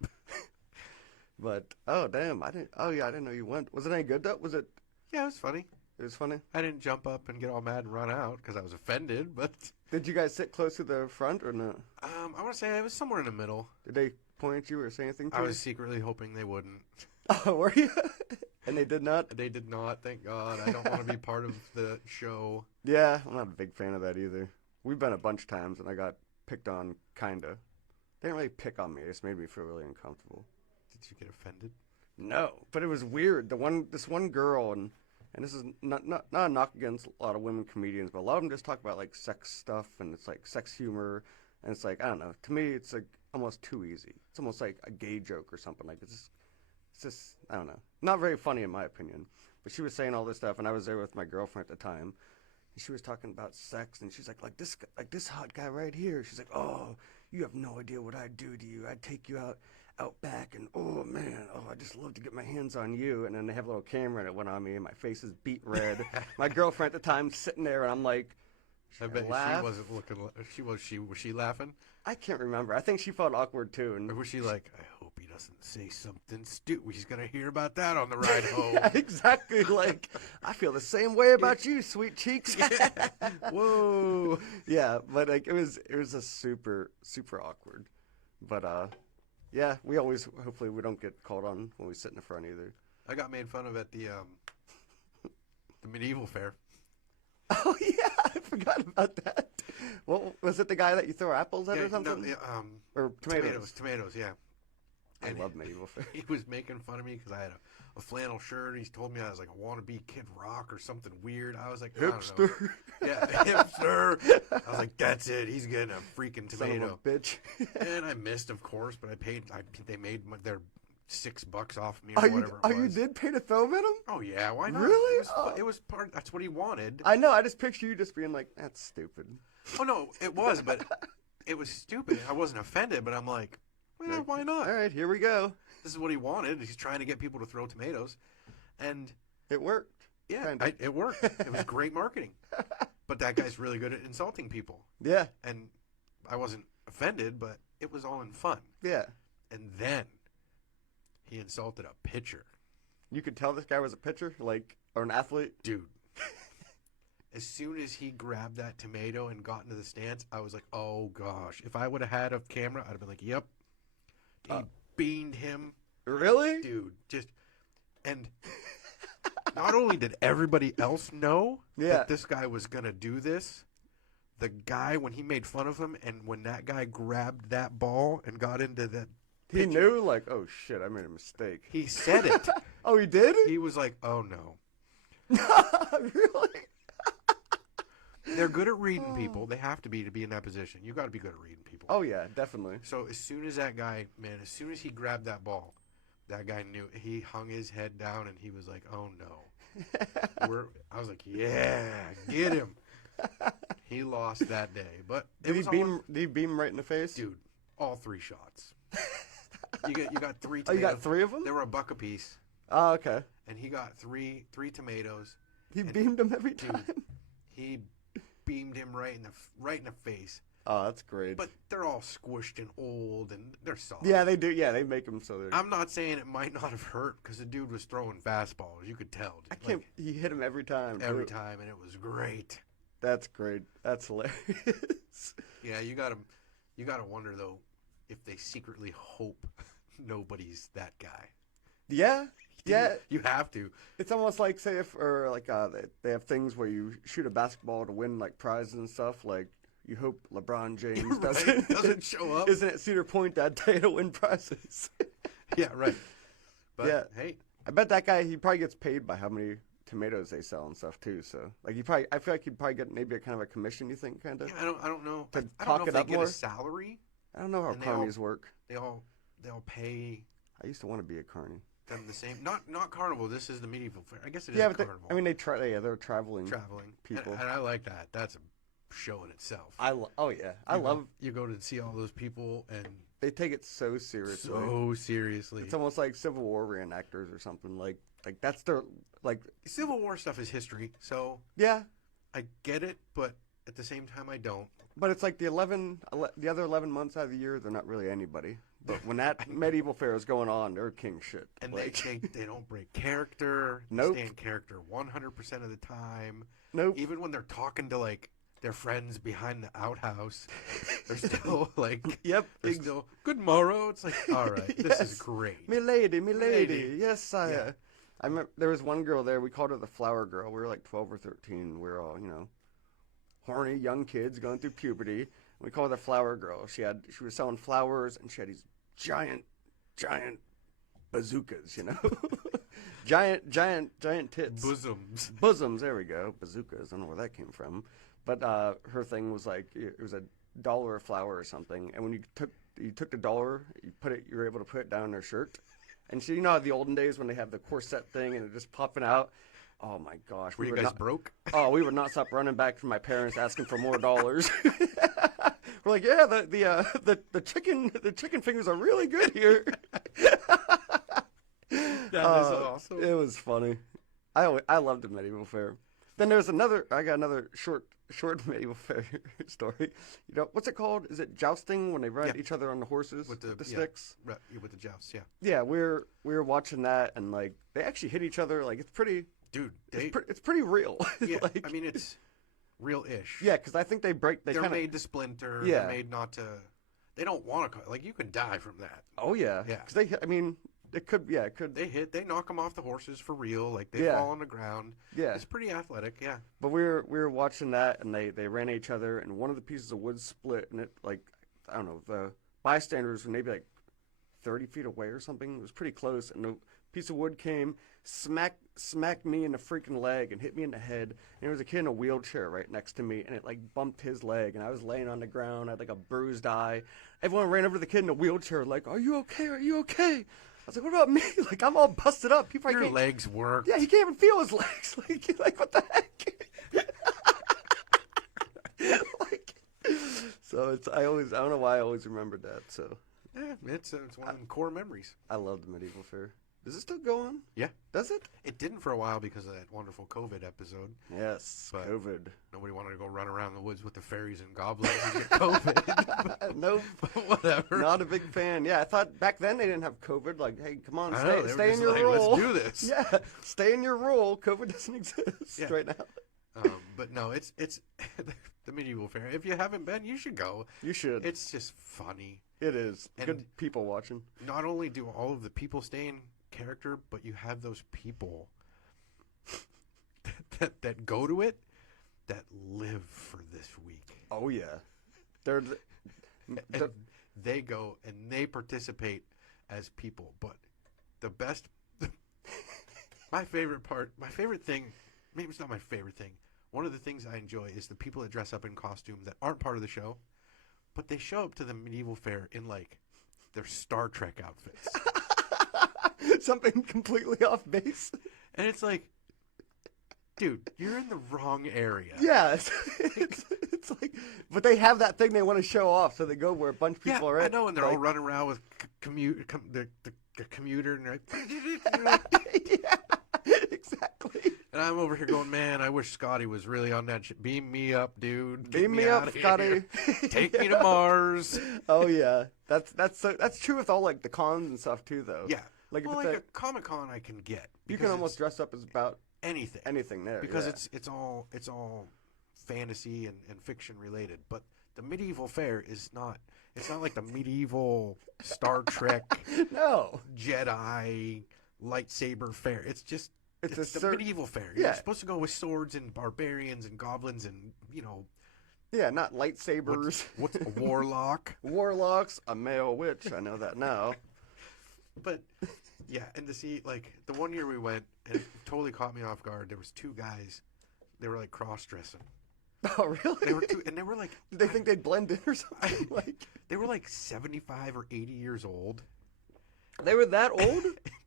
But oh damn, I didn't know you went. Was it any good though? Was it? Yeah, it was funny. It was funny. I didn't jump up and get all mad and run out because I was offended, but Did you guys sit close to the front or not? I want to say I was somewhere in the middle. Did they point at you or say anything to I you? was secretly hoping they wouldn't. Oh, were you? And they did not? They did not, thank God. I don't want to be part of the show. Yeah, I'm not a big fan of that either. We've been a bunch of times and I got picked on, kinda. They didn't really pick on me. It just made me feel really uncomfortable. Did you get offended? No, but it was weird. This one girl, and this is not a knock against a lot of women comedians, but a lot of them just talk about like sex stuff and it's like sex humor, and it's like I don't know. To me, it's like almost too easy. It's almost like a gay joke or something. Like it's just I don't know. Not very funny in my opinion. But she was saying all this stuff, and I was there with my girlfriend at the time. And she was talking about sex, and she's like this hot guy right here. She's like, oh, you have no idea what I'd do to you. I'd take you out back, and oh man, I just love to get my hands on you. And then they have a little camera, and it went on me, and my face is beat red. My girlfriend at the time sitting there, and I'm like, I should bet laugh? she wasn't looking. Was she laughing, I can't remember. I think she felt awkward too. And or was she like, I hope he doesn't say something stupid. He's gonna hear about that on the ride home. Yeah, exactly. Like I feel the same way about you, sweet cheeks. Whoa. Yeah, but like it was a super awkward. But yeah, we always hopefully we don't get called on when we sit in the front either. I got made fun of at the medieval fair. Oh yeah, I forgot about that. Well, was it the guy that you throw apples at or something? No, Or tomatoes? Tomatoes, yeah. I And love medieval fair. He was making fun of me because I had a flannel shirt. He told me I was like a wannabe Kid Rock or something weird. I was like, I don't know. Hipster. Yeah, hipster. I was like, that's it. He's getting a freaking Son of a tomato. bitch. And I missed, of course, but they made their $6 off me Oh, or you whatever it you was. did pay to film at him? Oh yeah, why not? Really? It was, Oh. it was part. That's what he wanted. I know. I just picture you just being like, "That's stupid." Oh no, it was, but it was stupid. I wasn't offended, but I'm like, well, why not? All right, here we go. This is what he wanted. He's trying to get people to throw tomatoes, and It worked. yeah, Kinda. it worked. It was great marketing. But that guy's really good at insulting people, Yeah, and I wasn't offended, but it was all in fun. yeah. And then he insulted a pitcher, You could tell this guy was a pitcher, like, or an athlete. dude. As soon as he grabbed that tomato and got into the stance, I was like, oh gosh. If I would have had a camera, I'd have been like, yep. He beaned him. Really? Dude, and not only did everybody else know Yeah. that this guy was going to do this, the guy, when he made fun of him, and when that guy grabbed that ball and got into that He pitcher, knew, like, oh shit, I made a mistake. he said it. Oh, he did? He was like, oh no. Really? They're good at reading people. They have to be in that position. You got to be good at reading people. Oh yeah, definitely. So as soon as that guy, man, as soon as he grabbed that ball, that guy knew. He hung his head down and he was like, "Oh no." I was like, "Yeah, get him." He lost that day, but it Did he was beam? Did he beam right in the face? dude, all 3 shots. You got 3 tomatoes. Oh, you got 3 of them? They were a buck apiece, Oh, okay. and he got three tomatoes. He And beamed him every dude, time. He beamed him right in the face. Oh, that's great. But they're all squished and old, and they're soft. yeah, they do. Yeah, they make them so they're. I'm not saying it might not have hurt because the dude was throwing fastballs. You could tell. I can't. He hit him every time. Every too. time, and it was great. That's great. That's hilarious. Yeah, you gotta wonder though if they secretly hope nobody's that guy. Yeah. Yeah. You have to. It's almost like, say, if or like they have things where you shoot a basketball to win like prizes and stuff. Like you hope LeBron James Right, doesn't show up. Isn't at Cedar Point that day to win prizes? Yeah, right. But Yeah. hey, I bet that guy, he probably gets paid by how many tomatoes they sell and stuff too. So like I feel like he'd probably get maybe a kind of a commission. You think, kind of? yeah, I don't know. To I talk don't know it if they up get more? a salary. I don't know how And they all- carnies work. They'll pay I used to want to be a carny. them the same. Not carnival. This is the medieval fair. I guess it is Yeah, a but carnival. I mean, they're traveling. traveling people. and I like that. That's a show in itself. Oh yeah, I You go- love. you go to see all those people and They take it so seriously. so seriously. It's almost like Civil War reenactors or something. Like that's their like. Civil War stuff is history, so Yeah, I get it, but at the same time, I don't. but it's like the other 11 months out of the year, they're not really anybody. But when that medieval fair is going on, they're king shit. And Like, they don't break character. Nope. They stay in character 100% of the time. nope. Even when they're talking to like their friends behind the outhouse, they're still like, Yep. they're still good morrow. It's like, all right, this is Yes. great. Milady, Milady. yes, sire. Yeah. I remember there was one girl there. We called her the flower girl. We were like 12 or 13. We were all, horny young kids going through puberty. We called her the flower girl. She was selling flowers, and she had these giant bazookas. giant tits. Bosoms. Bosoms. There we go. Bazookas. I don't know where that came from, but her thing was like it was $1 a flower or something. And when you took the dollar, you were able to put it down in her shirt. And so how the olden days when they have the corset thing and it just popping out. Oh my gosh, Were you would guys not, broke? Oh, we would not stop running back from my parents asking for more dollars. We're like, yeah, the chicken fingers are really good here. That is awesome. It was funny. I loved the medieval fair. Then there's I got another short medieval fair story. What's it called? Is it jousting when they ride Yeah. each other on the horses with the yeah. sticks? Right, with the jousts, yeah. Yeah, we were watching that and like they actually hit each other. Like it's pretty Dude, it's pretty real. yeah, Like, I mean, it's real-ish. yeah, because I think they break. They're kind of. made to splinter. Yeah. They're made not to. They don't want to. Like, you can die from that. Oh yeah. Yeah. Because I mean, it could. Yeah, it could. They knock them off the horses for real. Like, they Yeah. fall on the ground. Yeah. It's pretty athletic, yeah. But we were watching that, and they ran at each other, and one of the pieces of wood split, and it like I don't know, the bystanders were maybe like 30 feet away or something. It was pretty close, and the piece of wood came, smacked me in the freaking leg, and hit me in the head. And there was a kid in a wheelchair right next to me, and it like bumped his leg, and I was laying on the ground. I had like a bruised eye. Everyone ran over to the kid in the wheelchair, like, "Are you okay? Are you okay?" I was like, "What about me?" Like I'm all busted up. He probably Your can't. legs work. Yeah, he can't even feel his legs. Like what the heck? Like, so I don't know why I always remembered that. So Yeah, it's one of the core memories. I love the medieval fair. Does it still go on? Yeah. Does it? It didn't for a while because of that wonderful COVID episode. Yes. But- COVID. Nobody wanted to go run around the woods with the fairies and goblins and get COVID. Nope. But whatever. Not a big fan. Yeah, I thought back then they didn't have COVID. Like, hey, come on, I know, they were stay in just your like, role. let's do this. Yeah, stay in your role. COVID doesn't exist Yeah. right now. But no, it's the medieval fair. If you haven't been, you should go. You should. It's just funny. It is. And- Good people watching. Not only do all of the people stay in character, but you have those people that go to it that live for this week. Oh yeah, they're. And they go and they participate as people. But the best, my favorite thing, maybe it's not my favorite thing. One of the things I enjoy is the people that dress up in costumes that aren't part of the show, but they show up to the medieval fair in like their Star Trek outfits. Something completely off base. And it's like, dude, you're in the wrong area. Yeah, it's like, but they have that thing they want to show off, so they go where a bunch of people are I at. know, and they're all like, running around with the commuter, and they're like, yeah, exactly. and I'm over here going, man, I wish Scotty was really on that shit. Beam me up, dude. Get Beam me up, outta here. Scotty. Take me to Mars. Oh yeah, that's true with all like the cons and stuff too, though. Yeah. Like, Well, if like it's a Comic-Con I can get. you because can almost it's dress up as about anything there because yeah. it's all fantasy and fiction related. But the medieval fair is not. It's not like the medieval Star Trek no. Jedi lightsaber fair. It's just It's it's a the medieval fair. Yeah. You're supposed to go with swords and barbarians and goblins and Yeah, not lightsabers. what's a warlock. Warlocks, a male witch. I know that now. But yeah, and to see like the one year we went and it totally caught me off guard. There was two guys. They were like cross dressing. Oh really? They were two, and they were like. Did they think they'd blend in or something? Like They were like 75 or 80 years old. they were that old?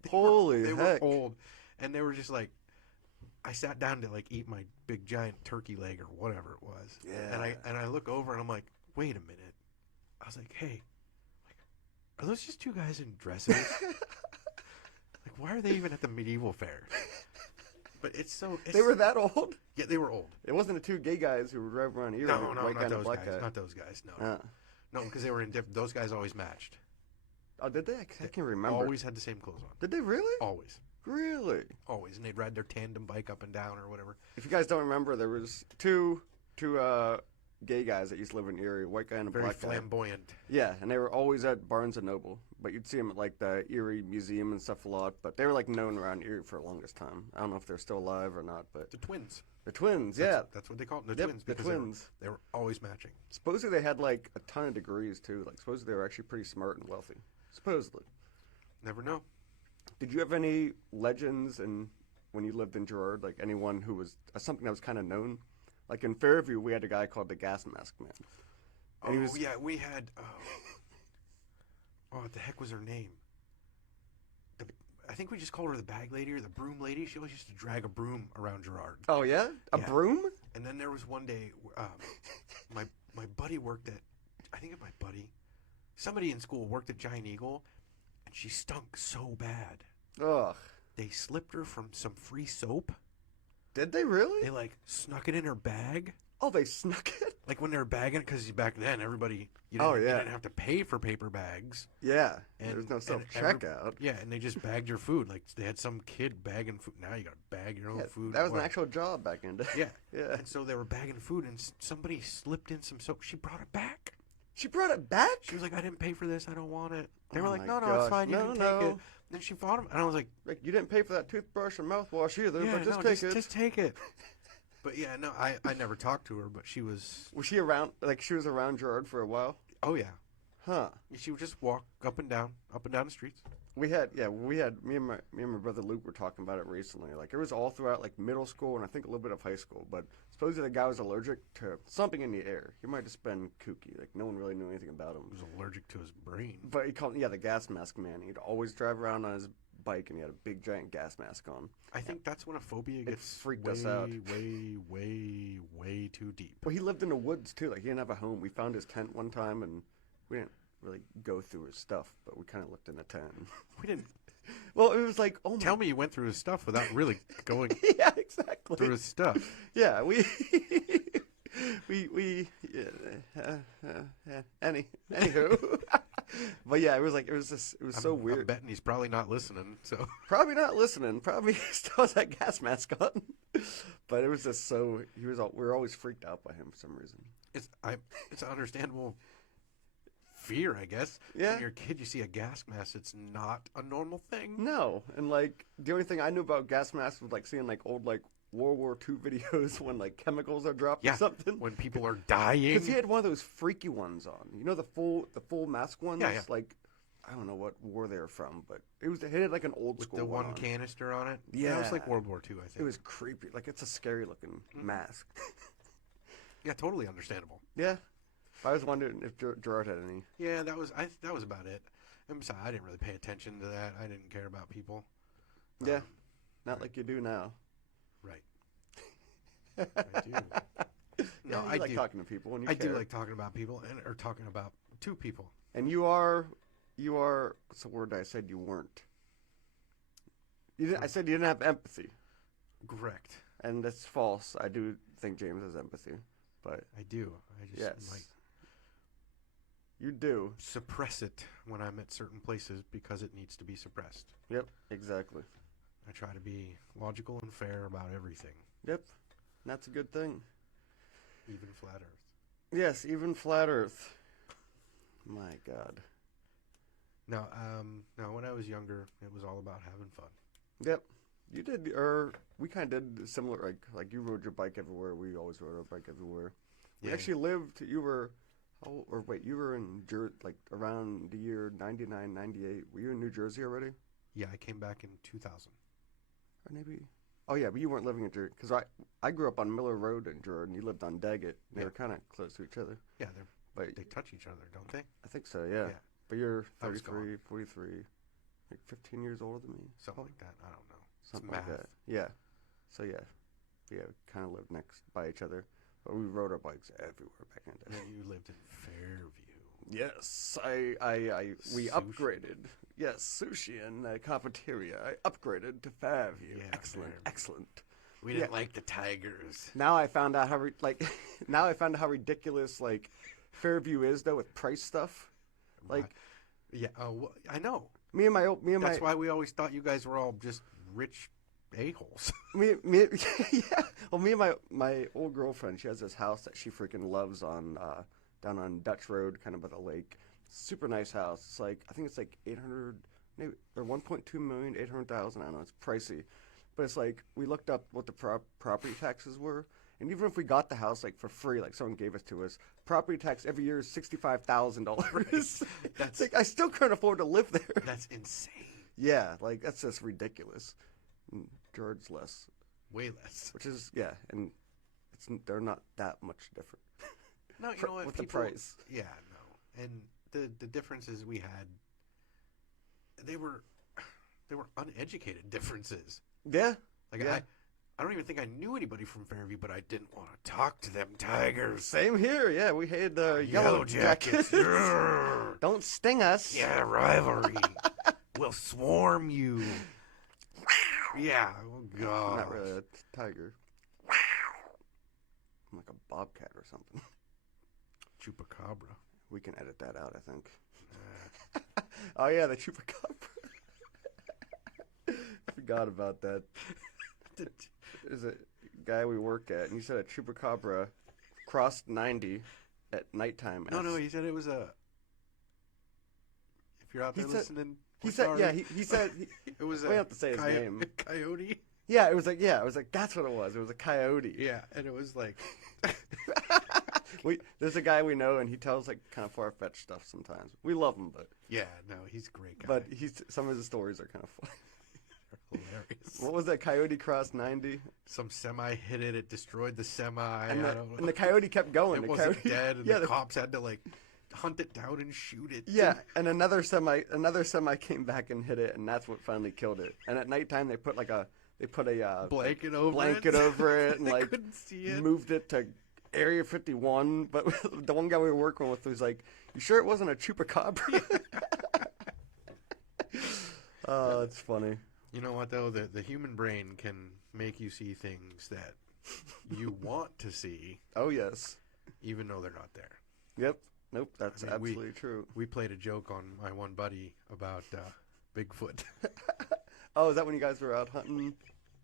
Holy They heck! were old, and they were just like. I sat down to like eat my big giant turkey leg or whatever it was. Yeah. And I look over and I'm like, wait a minute. I was like, hey, are those just two guys in dresses? Like, why are they even at the medieval fair? But it's They were that old? Yeah, they were old. It wasn't the two gay guys who were driving around here. No, white guy not and a those black guys. guy. Not those guys. No, no, because they were in different. Those guys always matched. Oh, did they? I can't remember. Always had the same clothes on. Did they really? Always, Really? always, and they'd ride their tandem bike up and down or whatever. If you guys don't remember, there was two gay guys that used to live in Erie, a white guy and a Very black guy. flamboyant. Yeah, and they were always at Barnes and Noble, but you'd see them at like the Erie Museum and stuff a lot. But they were like known around Erie for the longest time. I don't know if they're still alive or not, but The twins. the twins, That's what they call them. The Yep, twins. the Because twins. They were always matching. Supposedly they had like a ton of degrees too. Like supposedly they were actually pretty smart and wealthy. Supposedly. Never know. Did you have any legends and when you lived in Girard, like anyone who was something that was kind of known? Like in Fairview, we had a guy called the Gas Mask Man. And he was yeah, we had. What the heck was her name? I think we just called her the bag lady or the broom lady. She always used to drag a broom around Girard. Oh yeah, a Yeah. broom? And then there was one day, my buddy worked at. I think my buddy, somebody in school worked at Giant Eagle, and she stunk so bad. Ugh. They slipped her from some free soap. Did they really? They like snuck it in her bag. Oh, they snuck it? Like when they were bagging it, because back then everybody you Oh, didn't, you yeah. didn't have to pay for paper bags. Yeah. And- There's no and self-checkout. Yeah, and they just bagged your food. Like they had some kid bagging food. Now you got to bag your own Yeah, food. that was an Well, actual job back in the day. Yeah, Yeah. and so they were bagging food, and somebody slipped in some soap. She brought it back. She brought it back? She was like, "I didn't pay for this. I don't want it." They Oh were like, my "No, gosh. it's fine. You No, can no. take it." Then she fought him, and I was like, Like, you didn't pay for that toothbrush and mouthwash either, "Yeah, but just no, take it. just take it." But yeah, no, I never talked to her, but she was. Was she around, like, she was around Girard for a while? Oh yeah, Huh. she would just walk up and down the streets. Me and my brother Luke were talking about it recently. Like it was all throughout like middle school and I think a little bit of high school. But supposedly the guy was allergic to something in the air. He might have just been kooky. Like no one really knew anything about He him. was allergic to his brain. But he called the Gas Mask Man. He'd always drive around on his bike and he had a big giant gas mask on. I think that's when a phobia gets freaked way, us out. way too deep. Well, he lived in the woods too. Like he didn't have a home. We found his tent one time and we didn't really go through his stuff, but we kind of looked in the tent. We didn't Well, it was like, oh my. tell me you went through his stuff without really going Yeah, exactly. through his stuff. Yeah, anywho. But yeah, it was so I'm weird. betting he's probably not listening. So Probably not listening. Probably still has that gas mask on. But it was just so we were always freaked out by him for some reason. it's an understandable fear, I guess. Yeah. When you're a kid, you see a gas mask. It's not a normal thing. No, and like the only thing I knew about gas masks was like seeing like old like World War II videos when like chemicals are dropped Yeah. or something. When people are dying. Because he had one of those freaky ones on. You know the full mask ones? Yeah, yeah. Like I don't know what war they were from, but it had like an old with school the one one on. canister on it. Yeah. That was like World War II, I think. It was creepy. Like it's a scary looking mask. Yeah, totally understandable. Yeah. I was wondering if Gerard had any. Yeah, that was about it. And besides, I didn't really pay attention to that. I didn't care about people. Yeah. Um, Not like you do now. Right. I do. No, Yeah, I you like do. talking to people, and you I care. do like talking about people or talking about two people. And you are. What's the word I said you weren't? You didn't, I said you didn't have empathy, Correct. and that's false. I do think James has empathy, but I do. I just yes, like you do. suppress it when I'm at certain places because it needs to be suppressed. Yep, exactly. I try to be logical and fair about everything, Yep, and that's a good thing. even flat Earth. Yes, even flat Earth. My God. No, when I was younger, it was all about having fun. Yep, you did. Or we kind of did similar. Like you rode your bike everywhere. We always rode our bike everywhere. We Yeah. actually lived. You were. Oh, or wait, you were in like around the year 99, 98. Were you in New Jersey already? Yeah, I came back in 2000. Or maybe. Oh yeah, but you weren't living in Jersey because I grew up on Miller Road in Jordan. You lived on Daggett. They Yeah. were kind of close to each other. Yeah, But they touch each other, don't they? I think so. Yeah. Yeah. But you're I was 33, 43, like 15 years older than me. Something like that. I don't know. Something it's like math. that. Yeah. So yeah, we kind of lived next by each other, but we rode our bikes everywhere back in the And day. then you lived in Fairview. Yes, we Sushi. upgraded. Yes, sushi and cafeteria. I upgraded to Fairview. Yeah, Excellent, Fairview. excellent. We didn't like the Tigers. Now I found out how now I found out how ridiculous like Fairview is though with price stuff. Like Yeah, I know. That's why we always thought you guys were all just rich a-holes. yeah. Well, me and my old girlfriend, she has this house that she freaking loves on down on Dutch Road, kind of by the lake. Super nice house. It's like I think it's like 800, maybe or 1.2 million, 800,000. I don't know. It's pricey, but it's like we looked up what the property taxes were, and even if we got the house like for free, like someone gave it to us, property tax every year is $65,000. That's like I still can't afford to live there. That's insane. Yeah, like that's just ridiculous. George less, Way less. which is yeah, and they're not that much different. No, you know what? with People, the price. Yeah, no. And the differences we had, they were uneducated differences. Yeah, Like yeah. I don't even think I knew anybody from Fairview, but I didn't want to talk to them Tigers. Same here. Yeah, we hated the Yellow Jackets. Grrr. Don't sting us. Yeah, rivalry. We'll swarm you. Yeah. Oh God. Not really a tiger. I'm like a bobcat or something. Chupacabra. We can edit that out, I think. Uh, Oh yeah, the chupacabra. I forgot about that. There's a guy we work at, and he said a chupacabra crossed 90 at nighttime. no, he said it was a. If you're out there He said- listening, He we're said, sorry. yeah, he said, It was we a have to say his name. coyote. Yeah, it was like, that's what it was. It was a coyote. Yeah, and it was like, There's a guy we know, and he tells like kind of far-fetched stuff sometimes. We love him, but yeah, no, he's a great guy. but some of his stories are kind of funny. Hilarious. What was that? Coyote crossed 90, Some semi hit it. It destroyed the semi. and, I the, don't know. and the coyote kept going. It the wasn't coyote, dead, and yeah, the cops had to like hunt it down and shoot it. yeah, and another semi came back and hit it, and that's what finally killed it. And at nighttime, they put a Blanket over blanket it. over it, and They like couldn't see it. moved it to Area 51. But the one guy we were working with was like, "You sure it wasn't a chupacabra?" Oh, it's funny. You know what though? The human brain can make you see things that you want to see, Oh yes. even though they're not there. Yep. Nope. That's I mean, absolutely true. We played a joke on my one buddy about Bigfoot. Oh, is that when you guys were out hunting?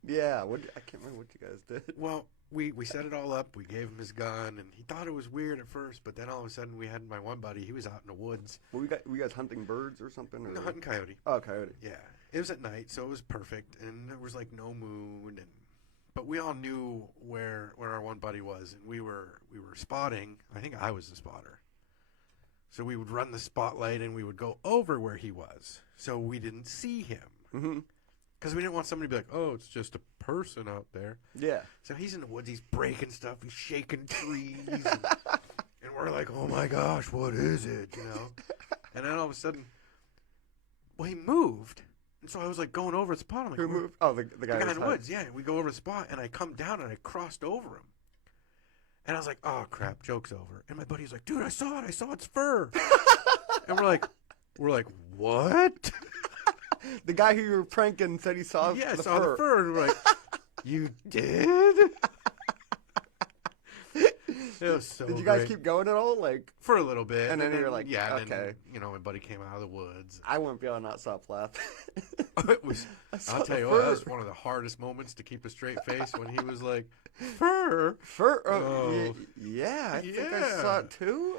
Yeah. I can't remember what you guys did. Well, we set it all up. We gave him his gun, and he thought it was weird at first, but then all of a sudden we had my one buddy. He was out in the woods. Were you guys hunting birds or something? Or? No, hunting coyote. Oh, coyote. Yeah, it was at night, so it was perfect, and there was like no moon, but we all knew where our one buddy was, and we were spotting. I think I was the spotter, so we would run the spotlight, and we would go over where he was, so we didn't see him, Mm-hmm. because we didn't want somebody to be like, "Oh, it's just a person out there." Yeah. So he's in the woods, he's breaking stuff, he's shaking trees, and we're like, "Oh my gosh, what is it?" You know, and then all of a sudden, well, he moved. And so I was like going over the spot. I'm like, Who "Where-" moved? Oh, the The guy guy was in the high. woods, yeah. We go over the spot, and I come down, and I crossed over him. And I was like, oh, crap, joke's over. And my buddy's like, dude, I saw it. It's fur. And we're like, what? The guy who you were pranking said he saw Yeah, I the saw fur. the fur. And we're like, you did? It was so Did you guys great. keep going at all? Like, For a little bit. And then you're like, yeah, and okay. then, my buddy came out of the woods. I wouldn't be able to not stop laughing. It was, saw I'll tell the you what, that fur. was one of the hardest moments to keep a straight face when he was like, fur? Fur? Oh. Yeah, I think I Yeah. saw it too.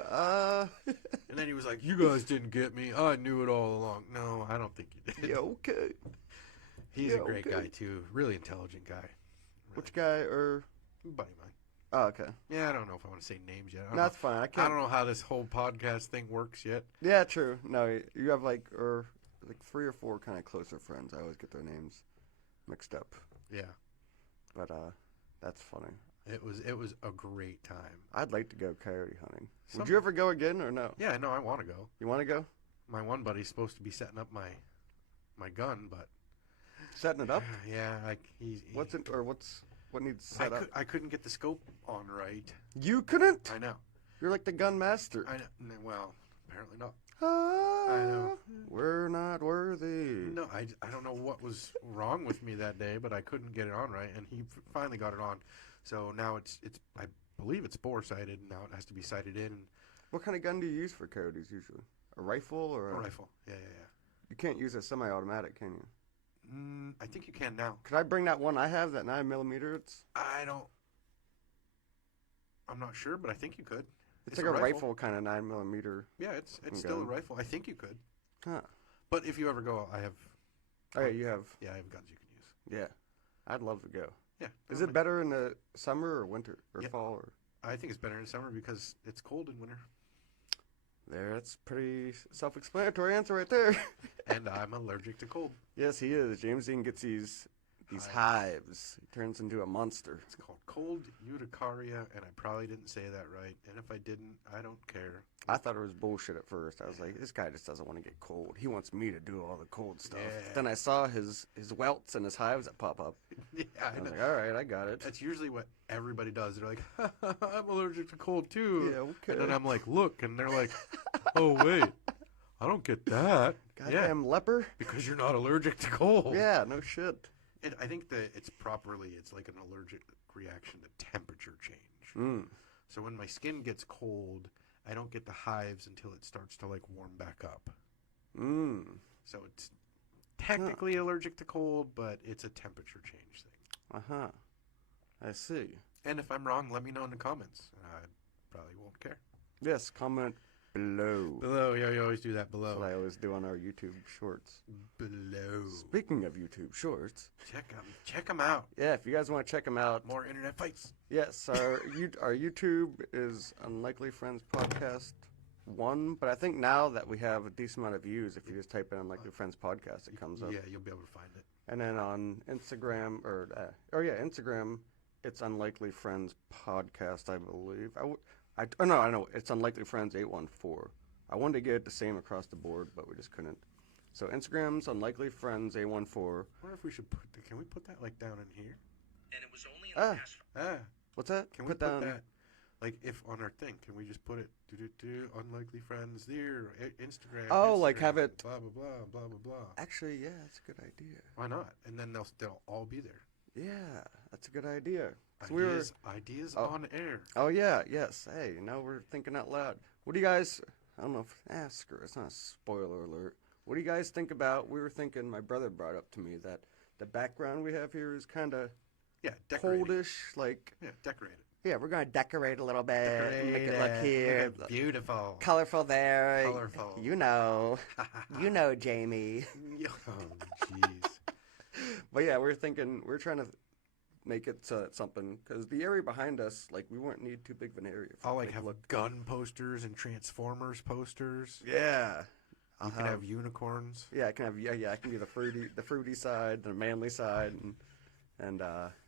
And then he was like, you guys didn't get me. I knew it all along. No, I don't think you did. Yeah, okay. He's yeah, a great okay. guy, too. Really intelligent guy. Which guy or? Buddy of mine. Oh, okay. Yeah, I don't know if I want to say names yet. I don't No, know. that's fine. I I can't. don't know how this whole podcast thing works yet. Yeah, true. No, you have like 3 or 4 kind of closer friends. I always get their names mixed up. Yeah, But that's funny. it was a great time. I'd like to go coyote hunting. Would Some- you ever go again or no? Yeah, no, I want to go. You want to go? My one buddy's supposed to be setting up my gun, but Setting it up? yeah, he What needs set up? I couldn't get the scope on right. You couldn't? I know. You're like the gun master. I know. Well, apparently not. I know. We're not worthy. No, I don't know what was wrong with me that day, but I couldn't get it on right, and he finally got it on. So now it's I believe it's bore sighted. Now it has to be sighted in What kind of gun do you use for coyotes usually? A rifle or a rifle. Yeah. You can't use a semi-automatic, can you? I think you can now. Could I bring that one I have, that 9mm? I'm not sure, but I think you could. It's like a rifle kind of 9mm. Yeah, it's still a gun. rifle. I think you could. Huh. But if you ever go, I have. Oh, yeah, you have. Yeah, I have guns you can use. Yeah. I'd love to go. Yeah. Is it better in the summer or winter or Yeah. fall? Or I think it's better in summer because it's cold in winter, There, that's pretty self-explanatory answer right there. and I'm allergic to cold. Yes, he is. James Dean gets these hives. He turns into a monster. It's called cold urticaria, and I probably didn't say that right. And if I didn't, I don't care. I thought it was bullshit at first. I was like, this guy just doesn't want to get cold. He wants me to do all the cold stuff. Yeah. Then I saw his welts and his hives that pop up. Yeah, I I was know. like, all right, I got it. That's usually what everybody does. They're like, I'm allergic to cold too. Yeah, okay. And then I'm like, look, and they're like, oh wait, I don't get that. Yeah, Goddamn leper. because you're not allergic to cold. Yeah, no shit. And I think that it's like an allergic reaction to temperature change. Mm. So when my skin gets cold, I don't get the hives until it starts to like warm back up. Mm. So it's technically allergic to cold, but it's a temperature change thing. Uh-huh. I see. And if I'm wrong, let me know in the comments. I probably won't care. Yes, comment below. Below, yeah, you always do that below. That's what I always do on our YouTube shorts. Below. Speaking of YouTube shorts, Check them out. yeah, if you guys want to check them out, More internet fights. yes, our YouTube is Unlikely Friends Podcast 1, but I think now that we have a decent amount of views, if you just type in Unlikely Friends Podcast, it comes up. Yeah, you'll be able to find it. And then on Instagram, Instagram, it's Unlikely Friends Podcast, I believe. I know, it's Unlikely Friends 814. I wanted to get it the same across the board, but we just couldn't. So Instagram's Unlikely Friends 814. I wonder if we should can we put that like down in here? And it was only in the past What's that? Can we put that? Like if on our thing, can we just put it Unlikely Friends there, Instagram. Oh, Instagram, like have it. blah blah blah blah blah blah. Actually, yeah, that's a good idea. Why not? And then they'll all be there. Yeah, that's a good idea. 'Cause Ideas Oh. on air. Oh yeah, yes. Hey, now we're thinking out loud. What do you guys? I don't know if screw it. It's not a spoiler alert. What do you guys think about? We were thinking. My brother brought up to me that the background we have here is kind of Yeah, decorated. coldish. Like, Yeah, decorated. yeah, we're gonna decorate a little bit, make it look here, Make it beautiful. colorful there. Colorful. You know, Jamie. Oh, jeez. But yeah, we're trying to make it so it's something, because the area behind us, like, we won't need too big of an area. For I'll it like to have look. gun posters and Transformers posters. Yeah. You can have unicorns. Yeah, I can have. Yeah, I can be the fruity side, the manly side, and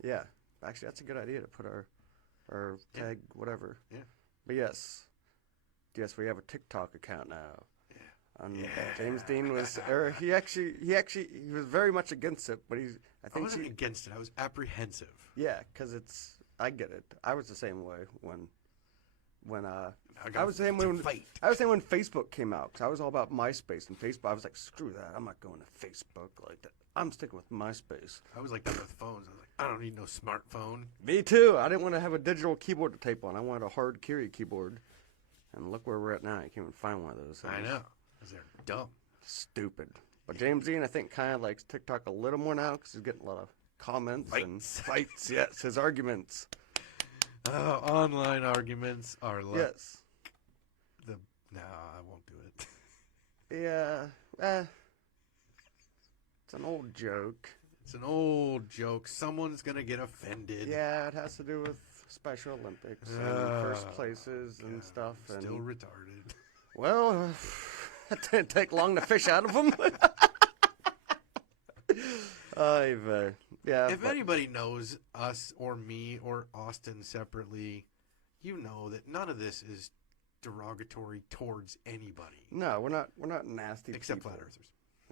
yeah. Actually, that's a good idea to put our tag, whatever. Yeah. But yes, we have a TikTok account now. Yeah. Yeah. James Dean was, or he was very much against it, but I I think wasn't against it. I was apprehensive. yeah, because I get it. I was the same way when I I was saying when fight. Facebook came out, because I was all about MySpace and Facebook. I was like, screw that. I'm not going to Facebook like that. I'm sticking with MySpace. I was like that with phones. I was like, I don't need no smartphone. Me too. I didn't want to have a digital keyboard to type on. I wanted a hard carry keyboard. And look where we're at now. You can't even find one of those things. I know. Because they're dumb. Stupid. But James Dean, I think, kind of likes TikTok a little more now because he's getting a lot of comments and fights. Yes, his arguments. Online arguments are like Yes. No, I won't do it. Yeah. It's an old joke. It's an old joke. Someone's going to get offended. Yeah, it has to do with Special Olympics and first places and stuff. And Still retarded. well, it didn't take long to fish out of them. Yeah. If anybody knows us or me or Austin separately, you know that none of this is derogatory towards anybody. No, we're not nasty Except people. flat earthers.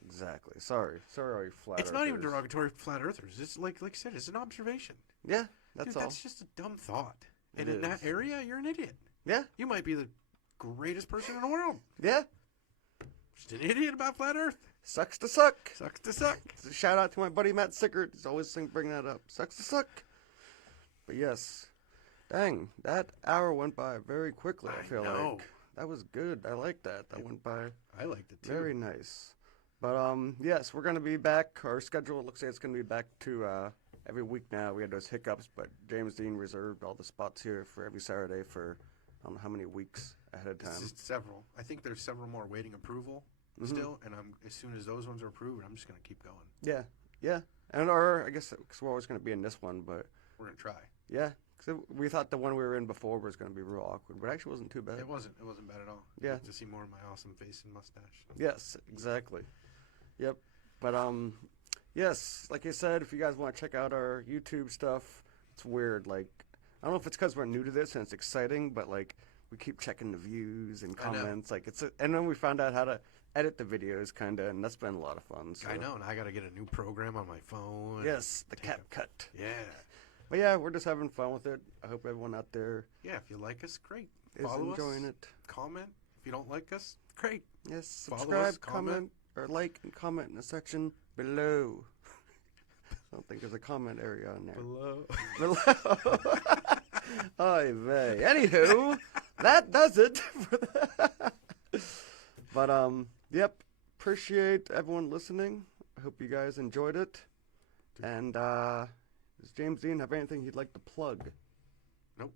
Exactly. Sorry, all you flat It's not even earthers. derogatory for flat earthers. It's like I said, it's an observation. Yeah, that's Dude, all. that's just a dumb thought. And It in that is. area, you're an idiot. Yeah, You might be the greatest person in the world. yeah. Just an idiot about flat earth. Sucks to suck. Sucks to suck. Shout out to my buddy Matt Sickert. He's always bringing that up. Sucks to suck. But yes, dang, that hour went by very quickly. I feel know. like that was good. I like that. That went by I liked it too. very nice. But yes, we're gonna be back. Our schedule looks like it's gonna be back to every week now. We had those hiccups, but James Dean reserved all the spots here for every Saturday for I don't know how many weeks ahead of It's time. just several. I think there's several more waiting approval still, and as soon as those ones are approved, I'm just gonna keep going. Yeah, yeah. And or I guess because we're always gonna be in this one, but We're gonna try. yeah, because we thought the one we were in before was gonna be real awkward, but it actually wasn't too bad. It wasn't bad at all. Yeah. To see more of my awesome face and mustache. Yes, exactly. Yep. But yes, like I said, if you guys want to check out our YouTube stuff, it's weird. Like I don't know if it's because we're new to this and it's exciting, but like we keep checking the views and I know. comments. Like and then we found out how to edit the videos, kind of, and that's been a lot of fun. So. I know, and I gotta get a new program on my phone. Yes, the CapCut. Yeah. But yeah, we're just having fun with it. I hope everyone out there Yeah, if you like us, great. is Follow enjoying us. it. Comment. If you don't like us, great. Yes, Follow subscribe, us, comment. or like, and comment in the section below. I don't think there's a comment area on there. Below. Below. Oy vey. Anywho, that does it for that. But yep. Appreciate everyone listening. I hope you guys enjoyed it. And does James Dean have anything he'd like to plug? Nope.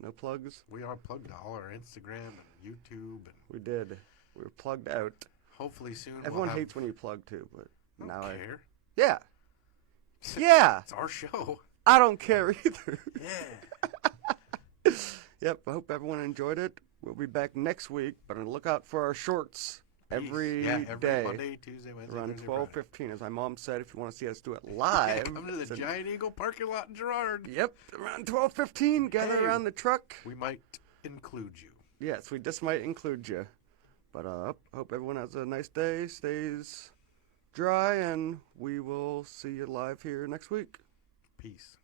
No plugs? We are plugged all our Instagram and YouTube, and We did. We were plugged out. hopefully soon. Everyone we'll hates when you plug too, but I now don't care. Yeah. Yeah. It's our show. I don't care either. Yeah. Yep, I hope everyone enjoyed it. We'll be back next week, but look out for our shorts every day. Monday, Tuesday, Wednesday, Around Thursday, 12:15, as my mom said. If you want to see us do it live, Come to the so- Giant Eagle parking lot in Girard. Yep, around 12:15, gather Hey. around the truck. We might include you. Yes, we just might include you. But hope everyone has a nice day, stays dry, and we will see you live here next week. Peace.